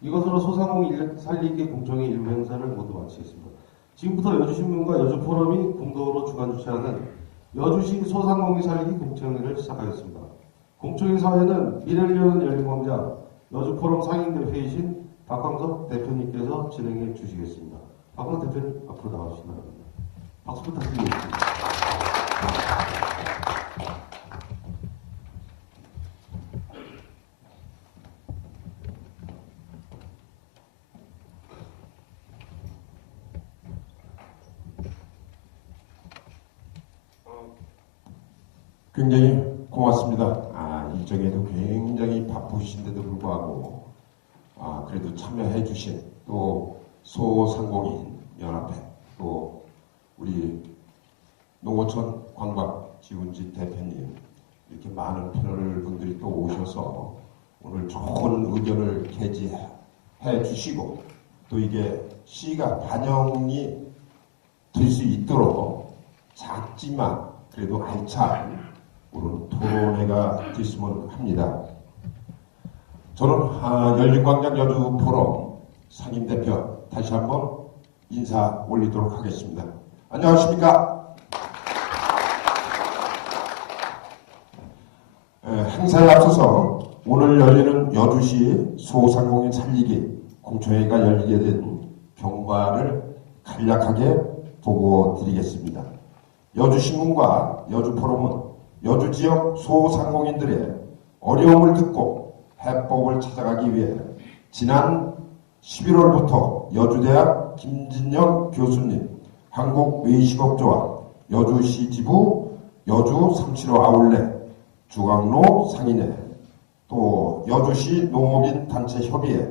이것으로 소상공인 살리기 공청회 일부 행사를 모두 마치겠습니다. 지금부터 여주신문과 여주포럼이 공동으로 주관 주최하는 여주시 소상공인 살리기 공청회를 시작하겠습니다. 공청회 사회는 미래를 열린 광장 여주포럼 상임대 회의신 박광석 대표님께서 진행해 주시겠습니다. 박광석 대표님 앞으로 나와주시기 바랍니다. 박수 부탁드리겠습니다. 굉장히 고맙습니다. 일정에도 굉장히 바쁘신데도 불구하고 그래도 참여해 주신 또 소상공인 연합회 또 우리 농어촌 관광 지원지 대표님 이렇게 많은 패널 분들이 또 오셔서 오늘 좋은 의견을 게재해 주시고 또 이게 시가 반영이 될 수 있도록 작지만 그래도 알찬 오늘 토론회가 됐으면 합니다. 저는 열린광장 여주포럼 상임대표 다시 한번 인사 올리도록 하겠습니다. 안녕하십니까? 행사에 앞서서 오늘 열리는 여주시 소상공인 살리기 공청회가 열리게 된 경과를 간략하게 보고 드리겠습니다. 여주신문과 여주포럼은 여주 지역 소상공인들의 어려움을 듣고 해법을 찾아가기 위해 지난 11월부터 여주대학 김진영 교수님, 한국외식업조합 여주시 지부 여주 375 아울렛 중앙로 상인회 또 여주시 농업인 단체 협의회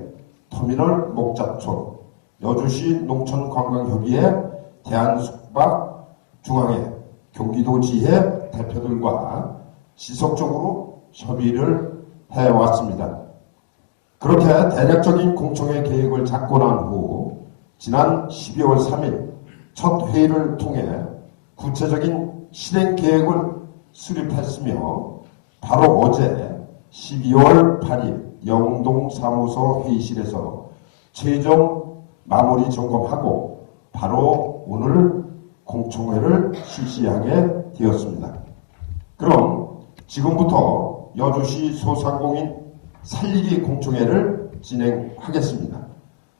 터미널 목자촌 여주시 농촌관광협의회 대한숙박 중앙회 경기도지회 대표들과 지속적으로 협의를 해왔습니다. 그렇게 대략적인 공청회 계획을 잡고 난 후 지난 12월 3일 첫 회의를 통해 구체적인 실행 계획을 수립했으며 바로 어제 12월 8일 영동사무소 회의실에서 최종 마무리 점검하고 바로 오늘 공청회를 실시하게 되었습니다. 그럼 지금부터 여주시 소상공인 살리기 공청회를 진행하겠습니다.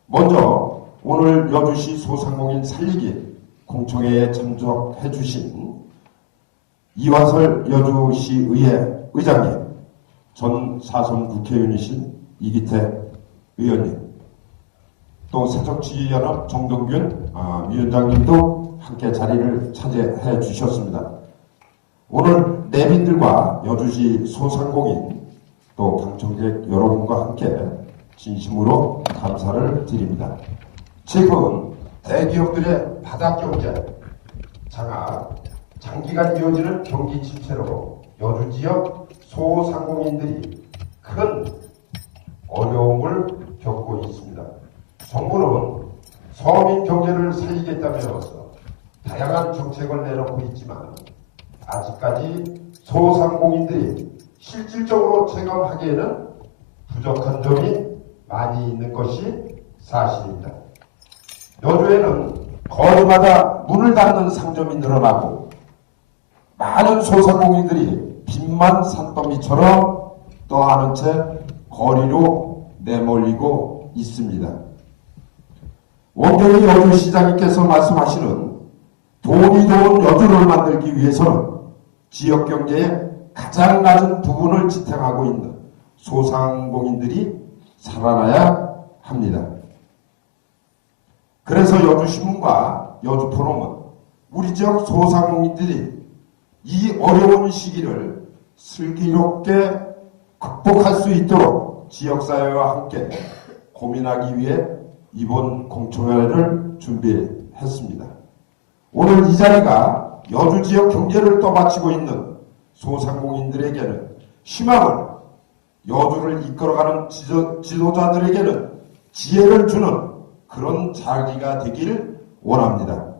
먼저 오늘 여주시 소상공인 살리기 공청회에 참석해 주신 이화설 여주시의회 의장님, 전 사선 국회의원이신 이기태 의원님, 또 새정치연합 정동균 위원장님도 함께 자리를 차지해 주셨습니다. 오늘 내빈들과 여주시 소상공인 또 방청객 여러분과 함께 진심으로 감사를 드립니다. 최근 대기업들의 바닥경제, 장악, 장기간 이어지는 경기 침체로 여주 지역 소상공인들이 큰 어려움을 겪고 있습니다. 정부는 서민 경제를 살리겠다면서 다양한 정책을 내놓고 있지만 아직까지 소상공인들이 실질적으로 체감하기에는 부족한 점이 많이 있는 것이 사실입니다. 여주에는 거리마다 문을 닫는 상점이 늘어나고 많은 소상공인들이 빚만 산더미처럼 떠하는 채 거리로 내몰리고 있습니다. 원경희 여주시장님께서 말씀하시는 돈이 좋은 여주를 만들기 위해서는 지역경제의 가장 낮은 부분을 지탱하고 있는 소상공인들이 살아나야 합니다. 그래서 여주신문과 여주포럼은 우리 지역 소상공인들이 이 어려운 시기를 슬기롭게 극복할 수 있도록 지역사회와 함께 고민하기 위해 이번 공청회를 준비했습니다. 오늘 이 자리가 여주 지역 경제를 떠받치고 있는 소상공인들에게는 희망을, 여주를 이끌어가는 지도자들에게는 지혜를 주는 그런 자리가 되길 원합니다.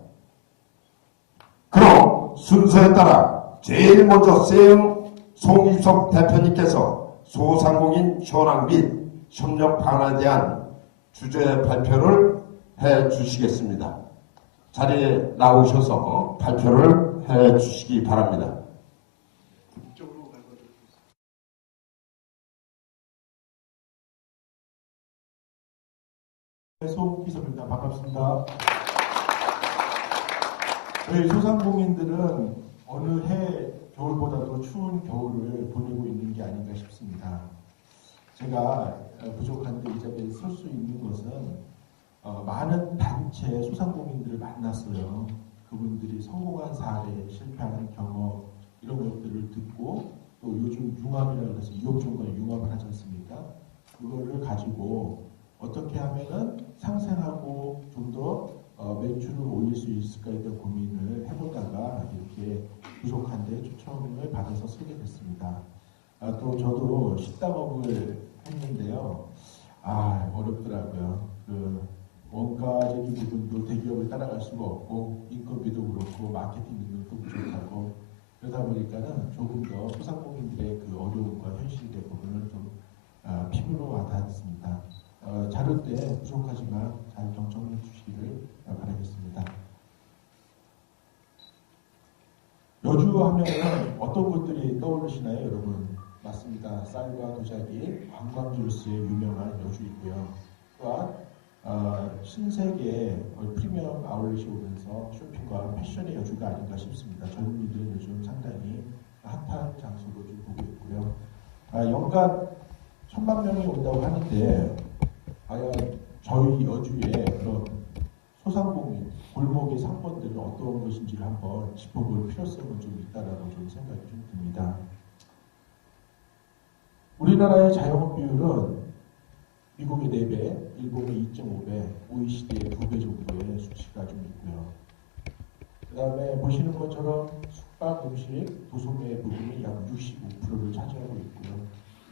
그럼 순서에 따라 제일 먼저 세영 송일섭 대표님께서 소상공인 현황 및 협력 방안에 대한 주제 발표를 해 주시겠습니다. 자리에 나오셔서 발표를 해 주시기 바랍니다. 송기섭입니다. 반갑습니다. 저희 소상공인들은 어느 해 겨울보다도 추운 겨울을 보내고 있는 게 아닌가 싶습니다. 제가 부족한데 이 자리에 설 수 있는 것은 많은 단체 소상공인들을 만났어요. 그분들이 성공한 사례, 실패하는 경험 이런 것들을 듣고 또 요즘 융합이라고 해서 이업종과 융합을 하지 않습니까? 그거를 가지고 어떻게 하면은 상생하고 좀 더 매출을 올릴 수 있을까에 대한 고민을 해보다가 이렇게 부족한데 초청을 받아서 쓰게 됐습니다. 또 저도 식당업을 했는데요. 어렵더라고요. 그 원가적인 부분도 대기업을 따라갈 수가 없고 인건비도 그렇고 마케팅 능력도 부족하고 그러다 보니까는 조금 더 소상공인들의 그 어려움과 현실의 부분을 좀 피부로 와닿았습니다. 자료 때 부족하지만 잘 경청해 주시기를 바라겠습니다. 여주 하면 어떤 것들이 떠오르시나요, 여러분? 맞습니다. 쌀과 도자기, 관광지로서의 유명한 여주이고요. 또한 신세계 프리미엄 아울렛이 오면서 쇼핑과 패션의 여주가 아닌가 싶습니다. 젊은이들은 요즘 상당히 핫한 장소로 좀 보고 있고요. 연간 1000만 명이 온다고 하는데 과연 저희 여주의 그런 소상공인 골목의 상권들은 어떤 것인지를 한번 짚어볼 필요성은 좀 있다라고 좀 생각이 좀 듭니다. 우리나라의 자영업 비율은 미국의 4배, 일본의 2.5배, OECD의 2배 정도의 수치가 좀 있고요. 그 다음에 보시는 것처럼 숙박, 음식, 도소매 부분이 약 65%를 차지하고 있고요.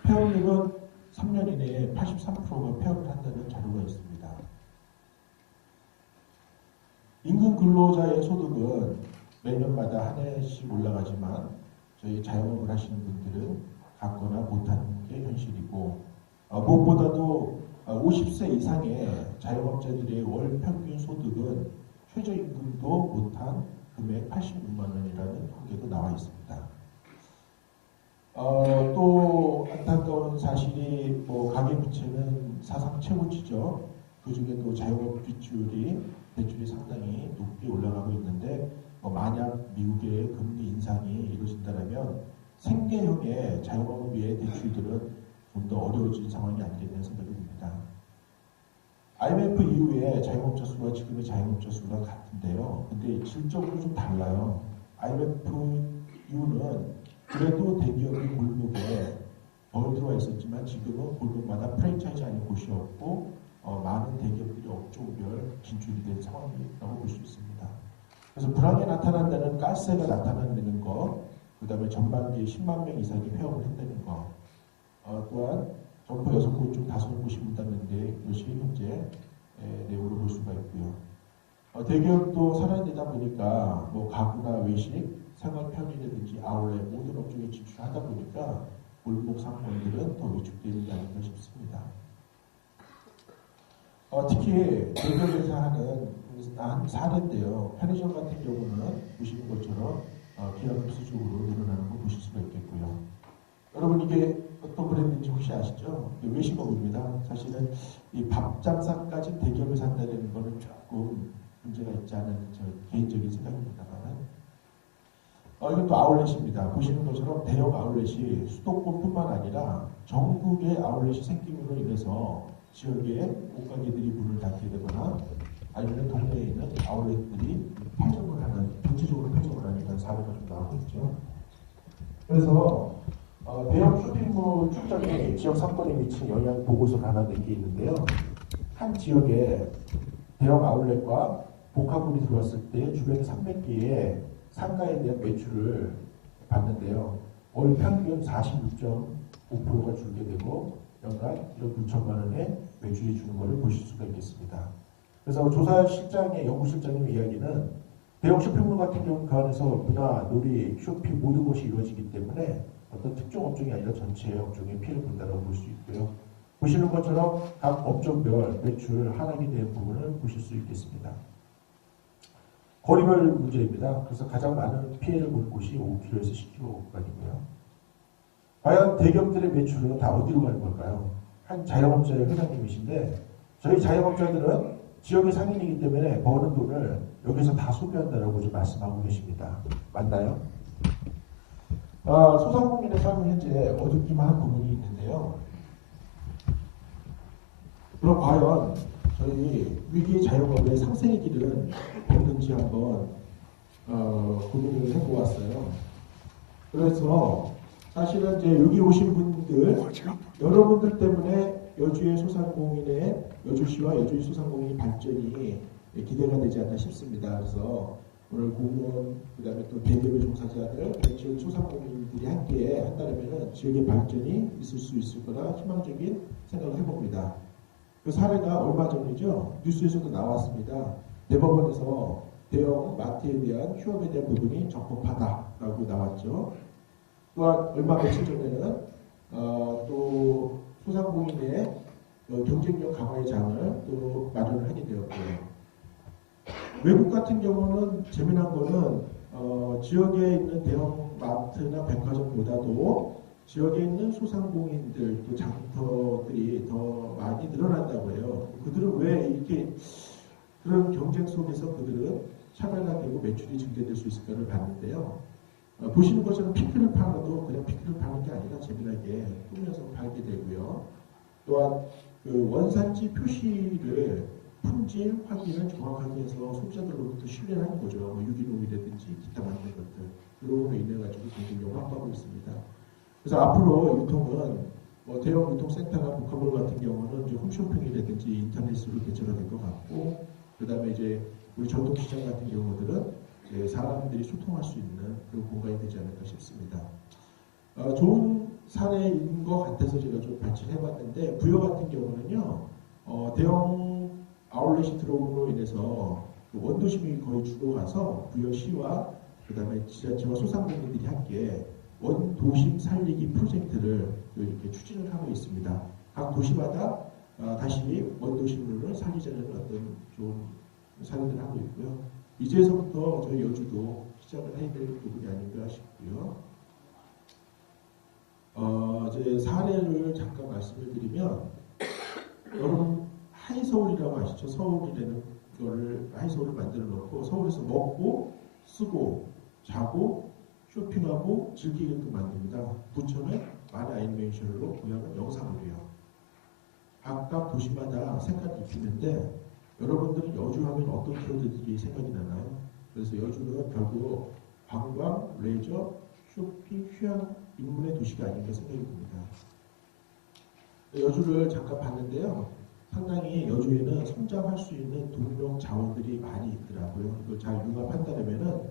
폐업률은 3년 이내에 83%가 폐업을 한다는 자료가 있습니다. 임금 근로자의 소득은 매년마다 한 해씩 올라가지만 저희 자영업을 하시는 분들은 갖거나 못하는 게 현실이고 무엇보다도 50세 이상의 자영업자들의 월 평균 소득은 최저임금도 못한 금액 86만 원이라는 통계도 나와 있습니다. 또 안타까운 사실이 가계부채는 사상 최고치죠. 그 중에도 자영업 대출이 상당히 높게 올라가고 있는데 만약 미국의 금리 인상이 이루어진다면 생계형의 자영업의 대출들은 좀 더 어려워질 상황이 아니겠다는 생각이 듭니다. IMF 이후에 자영업자 수가 지금의 자영업자 수가 같은데요. 근데 질적으로 좀 달라요. IMF 이후는 그래도 대기업이 골목에 덜 들어와 있었지만 지금은 골목마다 프랜차이즈 아닌 곳이 없고 많은 대기업들이 업종별 진출이 된 상황이라고 볼 수 있습니다. 그래서 불황이 나타난다는 가스가 나타난다는 것, 그 다음에 전반기에 10만 명 이상이 폐업을 했다는 것, 또한 점포 6곳 중 5곳이 문 닫는데 이것이 현재 내용으로 볼 수가 있고요. 대기업도 살아내다 보니까 가구나 외식, 생활 편의라든지 아울렛 모든 업종에 진출하다 보니까 골목 상권들은 더 위축되는 게 아닌가 싶습니다. 특히 대기업에서 하는 한 사례인데요. 편의점 같은 경우는 보시는 것처럼 기하급수적으로 늘어나는 거 보실 수가 있겠고요. 여러분 이게 어떤 브랜드인지 혹시 아시죠? 외식업입니다. 사실은 이 밥장사까지 대기업에 산다는 거는 조금 문제가 있지 않은 저 개인적인 생각입니다만 이건 또 아울렛입니다. 보시는 것처럼 대형 아울렛이 수도권뿐만 아니라 전국의 아울렛이 생김으로 인해서 지역의 옷가게들이 문을 닫게 되거나 아니면 동네에 있는 아울렛들이 폐점을 하는, 전체적으로 폐점을 하는 사례가 좀 나오고 있죠. 그래서 대형 쇼핑몰 출전이 지역 상권에 미친 영향 보고서를 하나 낸 게 있는데요. 한 지역에 대형 아울렛과 복합문이 들어왔을 때 주변 300개의 상가에 대한 매출을 봤는데요. 월 평균 46.5%가 줄게 되고 연간 1억 6천만 원의 매출이 주는 것을 보실 수가 있겠습니다. 그래서 조사실장의 연구실장님의 이야기는 대형 쇼핑몰 같은 경우 그 안에서 문화, 놀이, 쇼핑 모든 것이 이루어지기 때문에 어떤 특정 업종이 아니라 전체 업종에 피해를 본다고 볼 수 있고요. 보시는 것처럼 각 업종별 매출 하락이 된 부분을 보실 수 있겠습니다. 거리별 문제입니다. 그래서 가장 많은 피해를 본 곳이 5km에서 10km 구간이고요. 과연 대기업들의 매출은 다 어디로 가는 걸까요? 한 자영업자의 회장님이신데 저희 자영업자들은 지역의 상인이기 때문에 버는 돈을 여기서 다 소비한다라고 좀 말씀하고 계십니다. 맞나요? 소상공인의 삶은 현재 어둡기만 한 부분이 있는데요. 그럼 과연 저희 위기 자영업의 상생의 길은 없는지 한번 고민을 해보았어요. 그래서 사실은 이제 여기 오신 분들, 여러분들 때문에 여주의 소상공인의 여주시와 여주의 소상공인 발전이 기대가 되지 않나 싶습니다. 그래서 오늘 공무원, 그다음에 또 대기업의 종사자들, 지역 소상공인들이 함께 한다면 지역의 발전이 있을 수 있을 거라 희망적인 생각을 해봅니다. 그 사례가 얼마 전이죠. 뉴스에서도 나왔습니다. 대법원에서 대형 마트에 대한 휴업에 대한 부분이 적법하다라고 나왔죠. 또한 얼마 며칠 전에는 또 소상공인의 경쟁력 강화의 장을 또 마련을 하게 되었고요. 외국 같은 경우는 재미난 거는 지역에 있는 대형 마트나 백화점보다도 지역에 있는 소상공인들 또 장터들이 더 많이 늘어난다고 해요. 그들은 왜 이렇게 그런 경쟁 속에서 그들은 차별화되고 매출이 증대될 수 있을까를 봤는데요. 보시는 것처럼 피크를 팔아도 그냥 피크를 파는 게 아니라 재미나게 꾸며서 팔게 되고요. 또한 그 원산지 표시를 품질 확인을 정확하게 해서 소비자들로부터 신뢰를 하는 거죠. 뭐 유기농이라든지 기타 많은 것들. 그로 인해 가지고 경쟁력을 확보하고 있습니다. 그래서 앞으로 유통은 대형 유통센터나 북커볼 같은 경우는 이제 홈쇼핑이라든지 인터넷으로 대체가 될 것 같고, 그 다음에 이제 우리 전통시장 같은 경우들은 이제 사람들이 소통할 수 있는 그런 공간이 되지 않을까 싶습니다. 좋은 사례인 것 같아서 제가 좀 발췌해봤는데, 부여 같은 경우는요, 대형 아울렛이 들어옴으로 인해서 그 원도심이 거의 죽어가서 부여시와 그 다음에 지자체와 소상공인들이 함께 원도심 살리기 프로젝트를 이렇게 추진을 하고 있습니다. 각 도시마다 다시 원도심을 살리자는 어떤 좀 사례를 하고 있고요. 이제서부터 저희 여주도 시작을 해야 될 부분이 아닌가 싶고요. 이제 사례를 잠깐 말씀을 드리면, 여러분 하이서울이라고 아시죠? 서울이라는 거를 하이서울을 만들어 놓고 서울에서 먹고 쓰고 자고 쇼핑하고 즐기게끔 만듭니다. 부천은 만화 애니메이션으로, 고향은 영상으로요. 각각 도시마다 색깔이 입히는데 여러분들은 여주하면 어떤 키워드들이 생각이 나나요? 그래서 여주는 결국 관광, 레저, 쇼핑, 휴양, 인문의 도시가 아닌가 생각이 듭니다. 여주를 잠깐 봤는데요. 상당히 여주에는 성장할 수 있는 동력 자원들이 많이 있더라고요. 이걸 잘 융합한다면은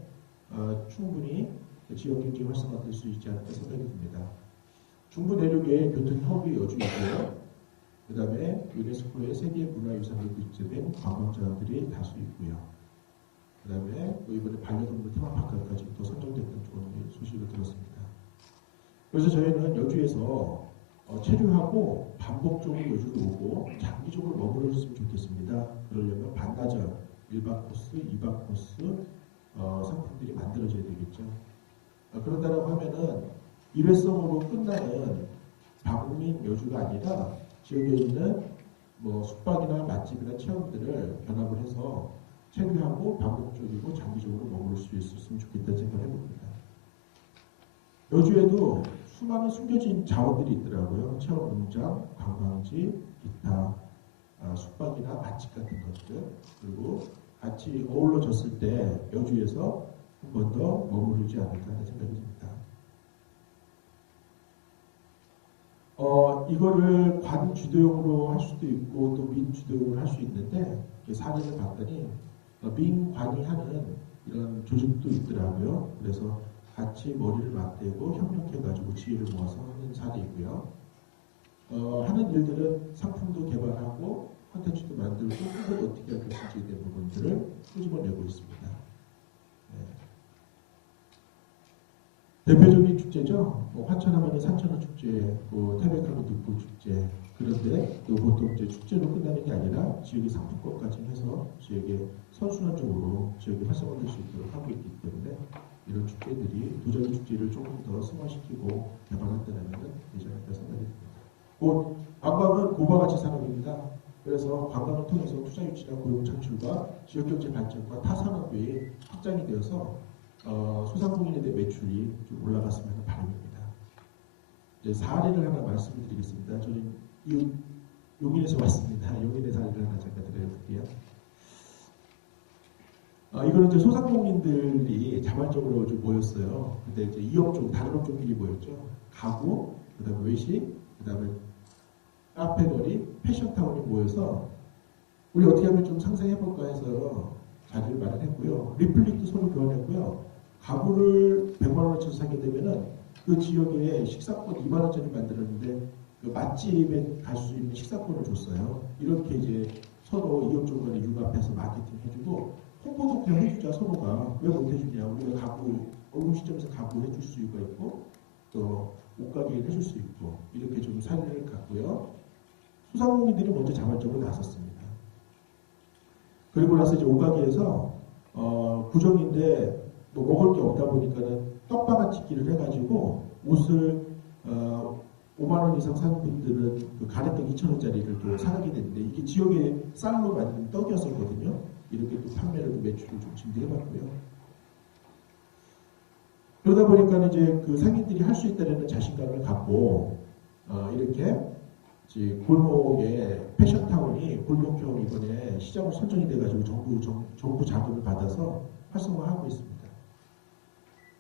충분히 지역 경제 활성화될 수 있지 않을까 생각이 듭니다. 중부 내륙의 교통 허브이 여주이고요. 그 다음에 유네스코의 세계 문화유산으로 등재된 관광자들이 다수 있고요. 그 다음에 또 이번에 반려동물 테마파크까지 또 선정됐던 좋은 소식을 들었습니다. 그래서 저희는 여주에서 체류하고 반복적으로 여주로 오고 장기적으로 머물렀으면 좋겠습니다. 그러려면 반나절, 1박 코스, 2박 코스 상품들이 만들어져야 되겠죠. 그런다고 하면은 일회성으로 끝나는 방문 여주가 아니라 지역에 있는 숙박이나 맛집이나 체험들을 결합을 해서 체류하고 반복적이고 장기적으로 머무를 수 있었으면 좋겠다는 생각을 해봅니다. 여주에도 수많은 숨겨진 자원들이 있더라고요. 체험 농장, 관광지, 기타 숙박이나 맛집 같은 것들, 그리고 같이 어우러졌을 때 여주에서 한 번 더 머무르지 않을까 하는 생각이 듭니다. 이거를 관 주도용으로 할 수도 있고 또 민 주도용으로 할 수 있는데 사례를 봤더니 민관이 하는 이런 조직도 있더라고요. 그래서 같이 머리를 맞대고 협력해가지고 지혜를 모아서 하는 사례이고요. 하는 일들은 상품도 개발하고 콘텐츠도 만들고 홍보도 어떻게 할 것인지에 대한 부분들을 끄집어내고 있습니다. 대표적인 축제죠. 화천하면 산천어 축제, 태백하면 늑골 축제, 그 그런데 또 보통 이제 축제로 끝나는 게 아니라 지역의 상품권까지 해서 지역의 선순환적으로 지역이 활성화될 수 있도록 하고 있기 때문에 이런 축제들이 도자기 축제를 조금 더 승화시키고 개발한다는 것은 되지 않을까 생각이 듭니다. 곧 관광은 고바가치 산업입니다. 그래서 관광을 통해서 투자 유치나 고용 창출과 지역경제 발전과 타산업이 확장이 되어서 소상공인에 대한 매출이 좀 올라갔으면 하는 바람입니다. 이제 사례를 하나 말씀을 드리겠습니다. 저는 용인에서 왔습니다. 용인의 사례를 하나 제가 드려볼게요. 이거는 이제 소상공인들이 자발적으로 좀 모였어요. 근데 이제 이 업종, 다른 업종끼리 모였죠. 가구, 그다음에 외식, 그다음에 카페거리, 패션타운이 모여서 우리 어떻게 하면 좀 상생해볼까 해서 자리를 마련했고요. 리플릿도 서로 교환했고요. 가구를 100만 원어치 사게 되면은 그 지역에 식사권 2만 원짜리 만들었는데 그 맛집에 갈 수 있는 식사권을 줬어요. 이렇게 이제 서로 이 업종 간에 융합해서 마케팅 해주고 홍보도 그냥 해주자. 서로가 왜 못해주냐. 우리가 가구 어느 시점에서 가구 해줄 수가 있고 또 옷가게를 해줄 수 있고 이렇게 좀 사례를 갖고요. 소상공인들이 먼저 자발적으로 나섰습니다. 그리고 나서 이제 옷가게에서 구정인데 뭐 먹을 게 없다 보니까는 떡방아 찍기를 해가지고 옷을 5만 원 이상 사는 분들은 그 가래떡 2,000원짜리를 또 사게 됐는데 이게 지역의 쌀로 만든 떡이었었거든요. 이렇게 또 판매를 매출을 좀 증대해봤고요. 그러다 보니까 이제 그 상인들이 할 수 있다는 자신감을 갖고 이렇게 골목에 패션타운이 골목형 이번에 시장으로 선정이 돼가지고 정부 자금을 받아서 활성화하고 있습니다.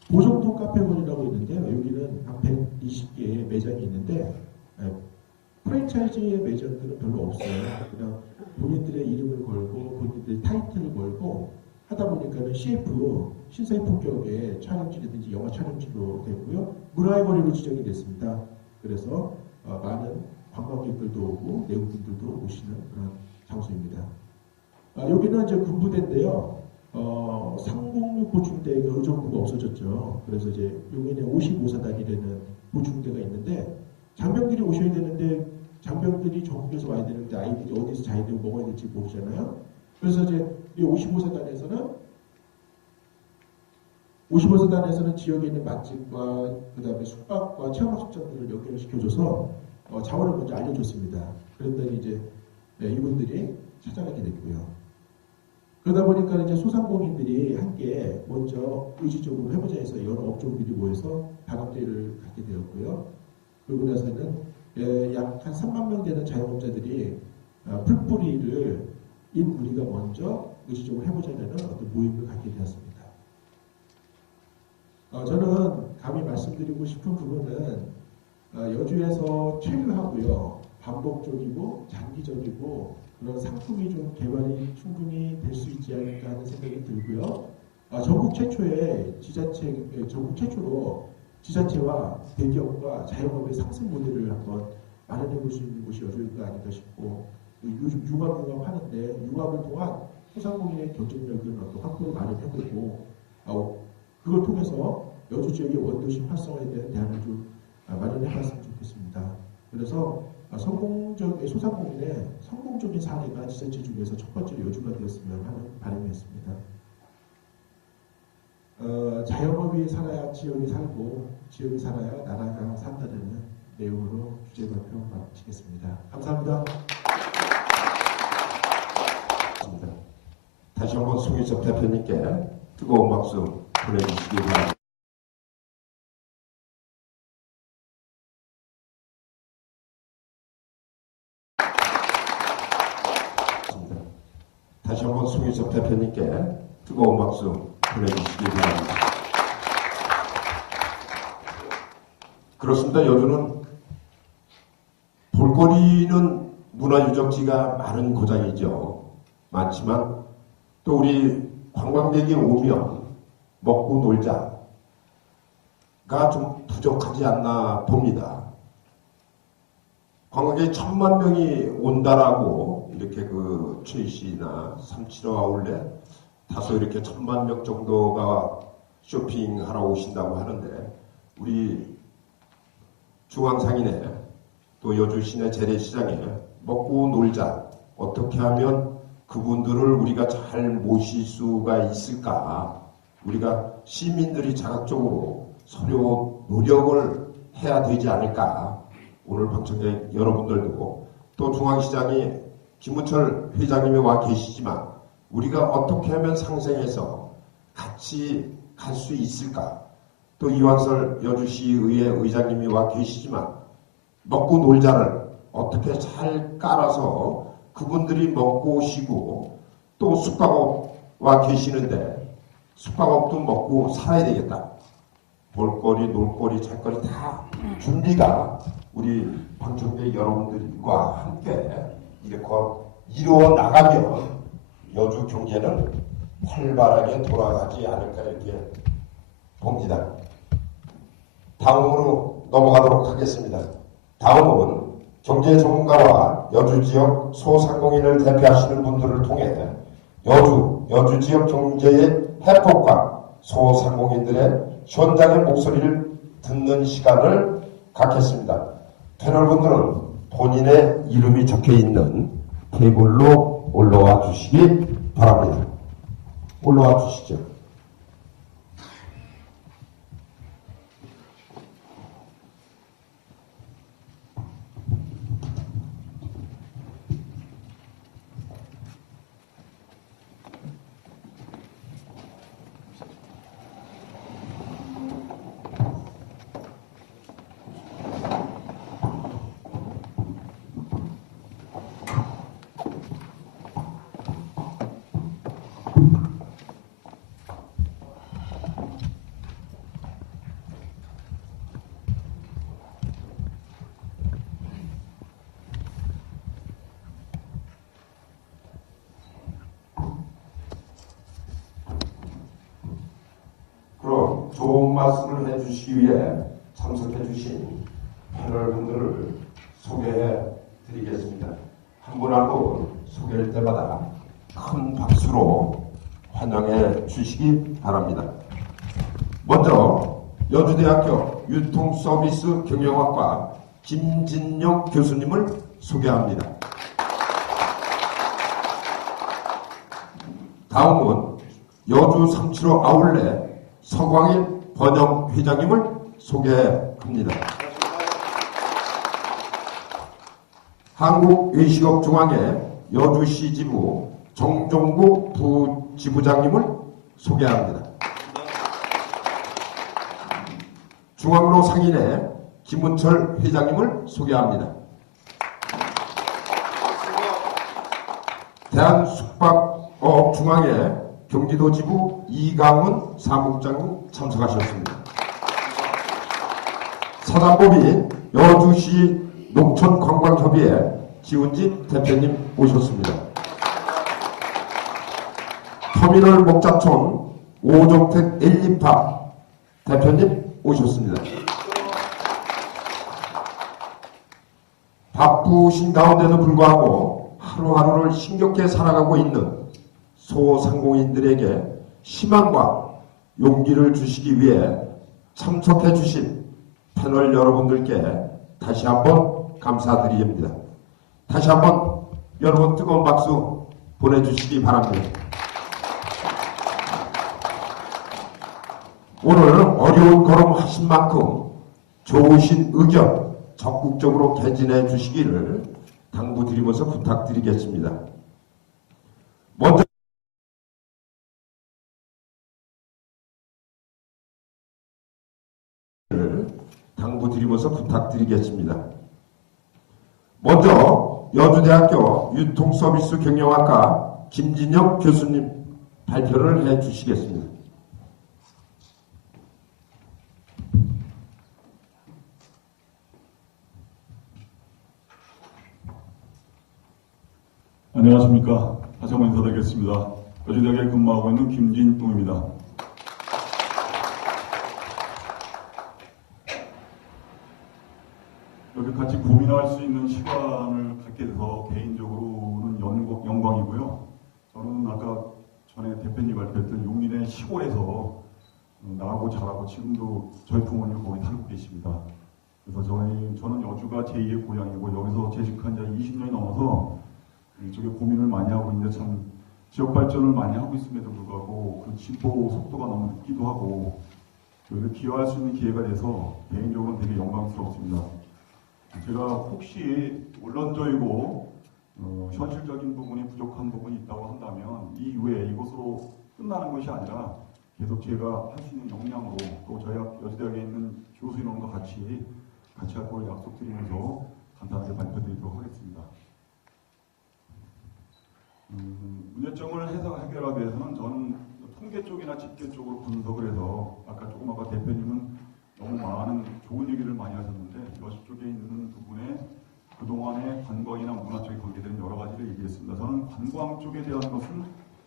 보정통 카페몰이라고 있는데요. 여기는 한 120개의 매장이 있는데 프랜차이즈의 매장들은 별로 없어요. 그냥 본인들의 이름을 걸고 본인들의 타이틀을 걸고 하다 보니까는 CF 신사의 품격의 촬영지라든지 영화 촬영지로 됐고요. 문화의 거리로 지정이 됐습니다. 그래서 많은 관광객들도 오고 내국인들도 오시는 그런 장소입니다. 여기는 이제 군부대인데요. 상공육 보충대가 의정부가 없어졌죠. 그래서 이제 용인에 55사단이라는 보충대가 있는데 장병들이 오셔야 되는데 장병들이 전국에서 와야 되는데 아이들이 어디서 자야 되고 먹어야 될지 모르잖아요. 그래서 이제 이 55사단에서는 지역에 있는 맛집과 그다음에 숙박과 체험학습장들을 연결시켜줘서 자원을 먼저 알려줬습니다. 그랬더니 이제 이분들이 찾아가게 됐고요. 그러다 보니까 이제 소상공인들이 함께 먼저 의지적으로 해보자 해서 여러 업종들이 모여서 단합대회를 갖게 되었고요. 그러고 나서는 약 한 3만 명 되는 자영업자들이 풀뿌리를 우리가 먼저 의지적으로 해보자는 어떤 모임을 갖게 되었습니다. 저는 감히 말씀드리고 싶은 부분은 여주에서 체류하고요. 반복적이고 장기적이고 그런 상품이 좀 개발이 충분히 될 수 있지 않을까 하는 생각이 들고요. 전국 최초로 지자체와 대기업과 자영업의 상생 모델을 한번 마련해 볼 수 있는 곳이 여주가 아닐까 싶고 요즘 융합 하는데 융합을 통한 소상공인의 경쟁력을 어떤 확보를 마련해보고 그걸 통해서 여주 지역의 원도시 활성화에 대한 대안을 좀 마련해봤으면 좋겠습니다. 그래서 소상공인의 성공적인 사례가 지자체 중에서 첫 번째로 여주가 되었으면 하는 바람이었습니다. 자영업이 살아야 지역이 살고 지역이 살아야 나라가 산다는 내용으로 주제 발표 마치겠습니다. 감사합니다. 다시 한번 송희섭 대표님께 뜨거운 박수 보내주시기 바랍니다. 다시 한번 송희섭 대표님께 뜨거운 박수 보내주시기 바랍니다. 그렇습니다. 여주는 볼거리는 문화유적지가 많은 고장이죠. 많지만 또 우리 관광객이 오면 먹고 놀자가 좀 부족하지 않나 봅니다. 관광객이 1000만 명이 온다라고 이렇게 그 최씨나 375 아울렛 다소 이렇게 1000만 명 정도가 쇼핑하러 오신다고 하는데 우리 중앙상인회 또 여주 시내 재래시장에 먹고 놀자. 어떻게 하면 그분들을 우리가 잘 모실 수가 있을까? 우리가 시민들이 자각적으로 서로 노력을 해야 되지 않을까? 오늘 방청객 여러분들도 또 중앙시장이 김문철 회장님이 와 계시지만 우리가 어떻게 하면 상생해서 같이 갈 수 있을까? 또 이완설 여주시의회 의장님이 와 계시지만 먹고 놀자를 어떻게 잘 깔아서 그분들이 먹고 오시고 또 숙박업 와 계시는데 숙박업도 먹고 살아야 되겠다. 볼거리, 놀거리, 잘거리 다 준비가 우리 방청객 여러분들과 함께 이렇게 이루어 나가면 여주 경제는 활발하게 돌아가지 않을까 이렇게 봅니다. 다음으로 넘어가도록 하겠습니다. 다음은 경제 전문가와 여주 지역 소상공인을 대표하시는 분들을 통해 여주 지역 경제의 해법과 소상공인들의 현장의 목소리를 듣는 시간을 갖겠습니다. 패널분들은 본인의 이름이 적혀 있는 테이블로 올라와 주시기 바랍니다. 올라와 주시죠. 그럼 좋은 말씀을 해주시기 위해 참석해주신 패널분들을 소개해 드리겠습니다. 한 분 한 분 소개할 때마다 큰 박수로 환영해 주시기 바랍니다. 먼저 여주대학교 유통서비스 경영학과 김진영 교수님을 소개합니다. 다음은 여주 375 아울렛 서광일 번영 회장님을 소개합니다. 한국외식업중앙회 여주시 지부 정종구 부지부장님을 소개합니다. 중앙로 상인회 김문철 회장님을 소개합니다. 대한숙박업중앙회 경기도 지부 이강훈 사무국장님 참석하셨습니다. 사단법인 여주시 농촌관광협의회 지훈진 대표님 오셨습니다. 터미널 목자촌 오종택 엘리파 대표님 오셨습니다. 바쁘신 가운데도 불구하고 하루하루를 힘겹게 살아가고 있는 소상공인들에게 희망과 용기를 주시기 위해 참석해 주신 패널 여러분들께 다시 한번 감사드립니다. 다시 한번 여러분 뜨거운 박수 보내주시기 바랍니다. 오늘 어려운 걸음 하신 만큼 좋으신 의견 적극적으로 개진해 주시기를 당부드리면서 부탁드리겠습니다. 먼저 당부드리면서 부탁드리겠습니다. 먼저 여주대학교 유통서비스 경영학과 김진영 교수님 발표를 해 주시겠습니다. 안녕하십니까. 다시 한번 인사드리겠습니다. 여주대학에 근무하고 있는 김진웅입니다. 이렇게 같이 고민할 수 있는 시간을 갖게 돼서 개인적으로는 영광이고요. 저는 아까 전에 대표님 발표했던 용인의 시골에서 나고 자라고 지금도 저희 부모님 거기 살고 계십니다. 그래서 저는 여주가 제2의 고향이고 여기서 재직한 지 20년이 넘어서 이쪽에 고민을 많이 하고 있는데 참 지역 발전을 많이 하고 있음에도 불구하고 그 진보 속도가 너무 늦기도 하고 저희가 기여할 수 있는 기회가 돼서 개인적으로는 되게 영광스럽습니다. 제가 혹시 원론적이고 현실적인 부분이 부족한 부분이 있다고 한다면 이 이후에 이곳으로 끝나는 것이 아니라 계속 제가 할 수 있는 역량으로 또 저희 여지대학에 있는 교수 인원과 같이 할 걸 약속드리면서 간단하게 발표드리도록 하겠습니다. 문제점을 해결하기 위해서는 저는 통계 쪽이나 집계 쪽으로 분석을 해서 아까 대표님은 너무 많은 좋은 얘기를 많이 하셨는데 여시 쪽에 있는 부분에 그동안의 관광이나 문화 쪽에 관계되는 여러 가지를 얘기했습니다. 저는 관광 쪽에 대한 것은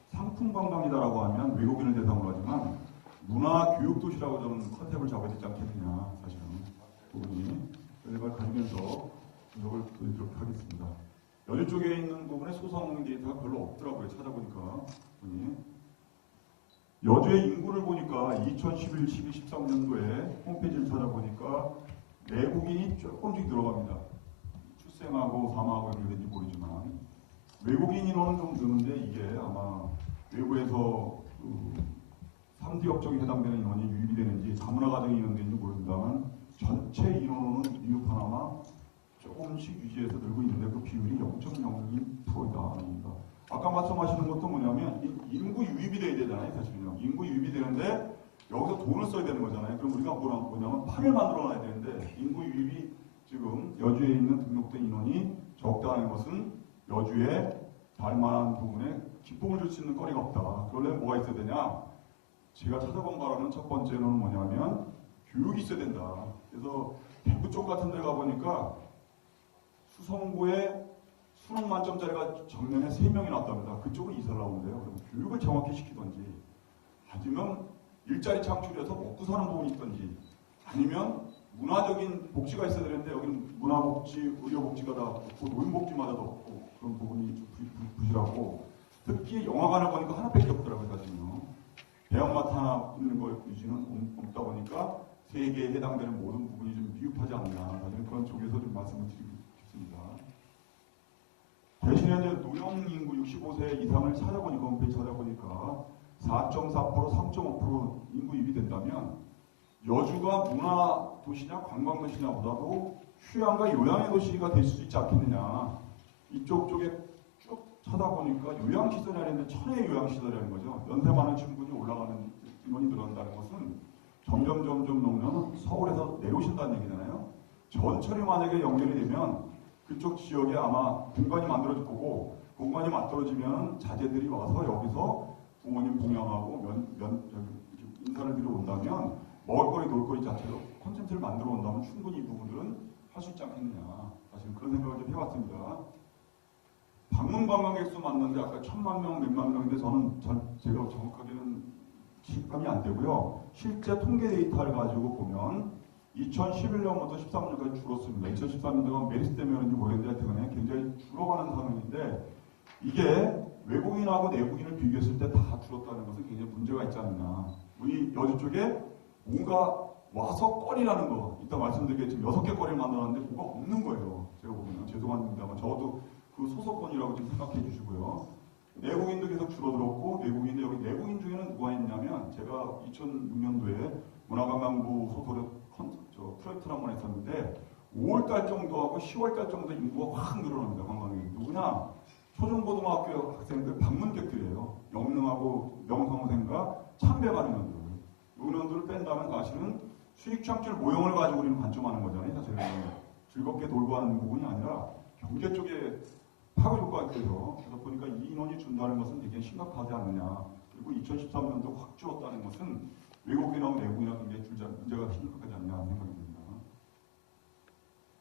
상품 관광이다라고 하면 외국인을 대상으로 하지만 문화 교육 도시라고 저는 컨셉을 잡아야 되지 않겠느냐 사실은 부분이 그걸 가지면서 분석을 드리도록 하겠습니다. 여주 쪽에 있는 부분에 소상 데이터가 별로 없더라고요. 찾아보니까 여주의 인구를 보니까 2011, 12, 13년도에 홈페이지를 찾아보니까 내국인이 조금씩 들어갑니다. 출생하고 사망하고 이렇게 되는지 모르지만 외국인 인원은 좀 드는데 이게 아마 외부에서 3D 업종에 해당되는 인원이 유입이 되는지 다문화 가정이 인원되는지 모릅니다만 전체 인원은 미흡하나마 조금씩 유지해서 늘고 있는데 그 비율이 0.02%이다. 아까 말씀하시는 것도 뭐냐면 인구 유입이 돼야 되잖아요. 사실은요. 인구 유입이 되는데 여기서 돈을 써야 되는 거잖아요. 그럼 우리가 뭐냐면 판을 만들어놔야 되는데 인구 유입이 지금 여주에 있는 등록된 인원이 적다는 것은 여주에 다만한 부분에 기쁨을 줄 수 있는 거리가 없다. 그러려면 뭐가 있어야 되냐? 제가 찾아본 바로는 첫 번째는 뭐냐면 교육이 있어야 된다. 그래서 대구 쪽 같은 데 가보니까 수성구에 수능 만점짜리가 정년에 3명이 나왔답니다. 그쪽으로 이사를 나오는데요. 그럼 교육을 정확히 시키던지 아니면 일자리 창출해서 먹고 사는 부분이 있던지 아니면 문화적인 복지가 있어야 되는데 여기는 문화복지, 의료복지가 다 없고 노인복지마다도 없고 그런 부분이 좀 부실하고 특히 영화관을 보니까 하나밖에 없더라고요. 사실은요. 대형마트 하나 있는 거 유지는 없다 보니까 세계에 해당되는 모든 부분이 좀 미흡하지 않나 사실은 그런 쪽에서 좀 말씀을 드리고 싶습니다. 대신에 이제 노령 인구 65세 이상을 찾아보니까 홈페이지 찾아보니까 4.4%, 3.5% 인구 유입이 된다면 여주가 문화 도시냐 관광 도시냐보다도 휴양과 요양의 도시가 될 수 있지 않겠느냐. 이쪽 쪽에 쭉 찾아보니까 요양시설이 아닌데 천혜의 요양시설이라는 거죠. 연세 많은 친구들이 올라가는 인원이 늘어난다는 것은 점점 넘으면 서울에서 내려오신다는 얘기잖아요. 전철이 만약에 연결이 되면 그쪽 지역에 아마 공간이 만들어질 거고 공간이 만들어지면 자제들이 와서 여기서 부모님 봉양하고 인사를 드려 온다면 먹을거리 놀거리 자체로 콘텐츠를 만들어 온다면 충분히 이 부분들은 할 수 있지 않겠느냐. 사실 그런 생각을 좀 해봤습니다. 방문 관광객 수 맞는데 아까 1000만 명, 몇만 명인데 저는 제가 정확하게는 직감이 안 되고요. 실제 통계 데이터를 가지고 보면 2011년부터 13년까지 줄었습니다. 2013년도가 메르스 때문에 그런지 모르겠는데 하여튼 굉장히 줄어가는 상황인데 이게 외국인하고 내국인을 비교했을 때 다 줄었다는 것은 굉장히 문제가 있지 않느냐. 우리 여주 쪽에 뭔가 와서 거리라는 거 이따 말씀드리겠지만 6개 거리를 만들었는데 뭐가 없는 거예요. 제가 보면 죄송합니다만 적어도 그 소속권이라고 좀 생각해 주시고요. 내국인도 계속 줄어들었고 외국인도 여기 내국인 중에는 누가 있냐면 제가 2006년도에 문화관광부 소속으로 프로젝트를 한번 했었는데 5월달 정도하고 10월달 정도 인구가 확 늘어납니다. 관광객이 누구냐? 초중고등학교 학생들 방문객들이에요. 영능하고 명성생과 참배 가는 인원들. 이 인원들을 뺀다면 사실은 수익 창출 모형을 가지고 우리는 관점하는 거잖아요. 사실은 즐겁게 놀고 하는 부분이 아니라 경제 쪽에 파급 효과가 있어서 그래서 보니까 이 인원이 준다는 것은 되게 심각하지 않느냐. 그리고 2013년도 확 줄었다는 것은 외국인하고 내국인하고 굉장히 문제가 심각하지 않냐 하는 생각이 듭니다.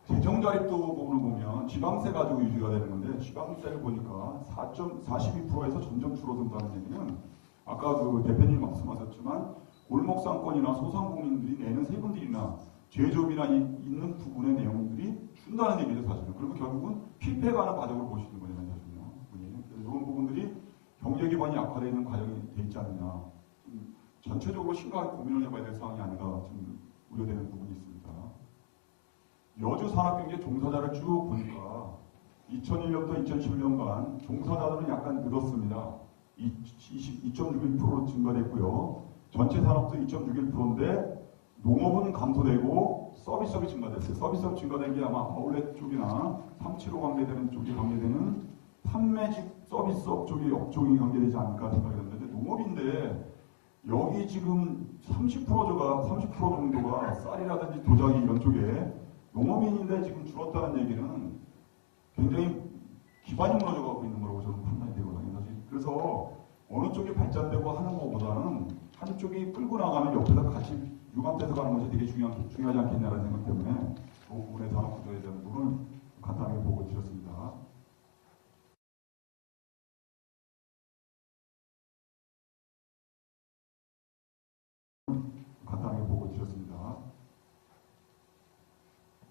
재정 자립도 부분을 보면 지방세 가지고 유지가 되는 건데 지방세를 보니까 4.42%에서 점점 줄어든다는 얘기는 아까 그 대표님 말씀하셨지만 골목상권이나 소상공인들이 내는 세금들이나 제조업이나 있는 부분의 내용들이 준다는 얘기죠 사실은. 그리고 결국은 필패가는 과정을 보시는 거잖아요 사실은요. 그래서 이런 부분들이 경제 기반이 약화되어 있는 과정이 돼 있지 않느냐. 전체적으로 심각하게 고민을 해봐야 될 상황이 아닌가 좀 우려되는 부분이 있습니다. 여주 산업경제 종사자를 쭉 보니까 2001년부터 2011년간 종사자들은 약간 늘었습니다. 2.61% 증가됐고요. 전체 산업도 2.61%인데 농업은 감소되고 서비스업이 증가됐어요. 서비스업 증가된 게 아마 아울렛 쪽이나 375 관계되는 쪽이 관계되는 판매직 서비스업 쪽이 업종이 관계되지 않을까 생각이 드는데 농업인데 여기 지금 30% 정도가 쌀이라든지 도자기 이런 쪽에 농업인인데 지금 줄었다는 얘기는 굉장히 기반이 무너져가고 있는 거라고 저는 판단이 되거든요. 그래서 어느 쪽이 발전되고 하는 것보다는 한쪽이 끌고 나가면 옆에서 같이 융합돼서 가는 것이 되게 중요하지 않겠냐는 생각 때문에 그 부분의 산업 구조에 대한 부분을 간단하게 보고 드렸습니다.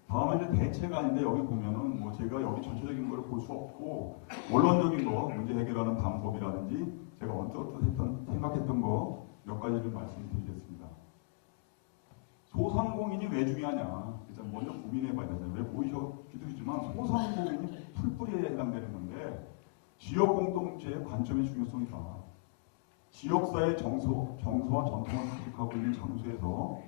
다음은 이제 대체가 아닌데 여기 보면은 뭐 제가 여기 전체적인 걸 볼 수 없고 원론적인 거 문제 해결하는 방법이라든지 제가 언뜻 생각했던 거 몇 가지를 말씀드리겠습니다. 소상공인이 왜 중요하냐? 일단 먼저 고민해봐야 되잖아요. 왜 보이셨기도 하지만 소상공인이 풀뿌리에 해당되는 건데 지역 공동체의 관점의 중요성이다. 지역사회 정서와 전통을 가득하고 있는 장소에서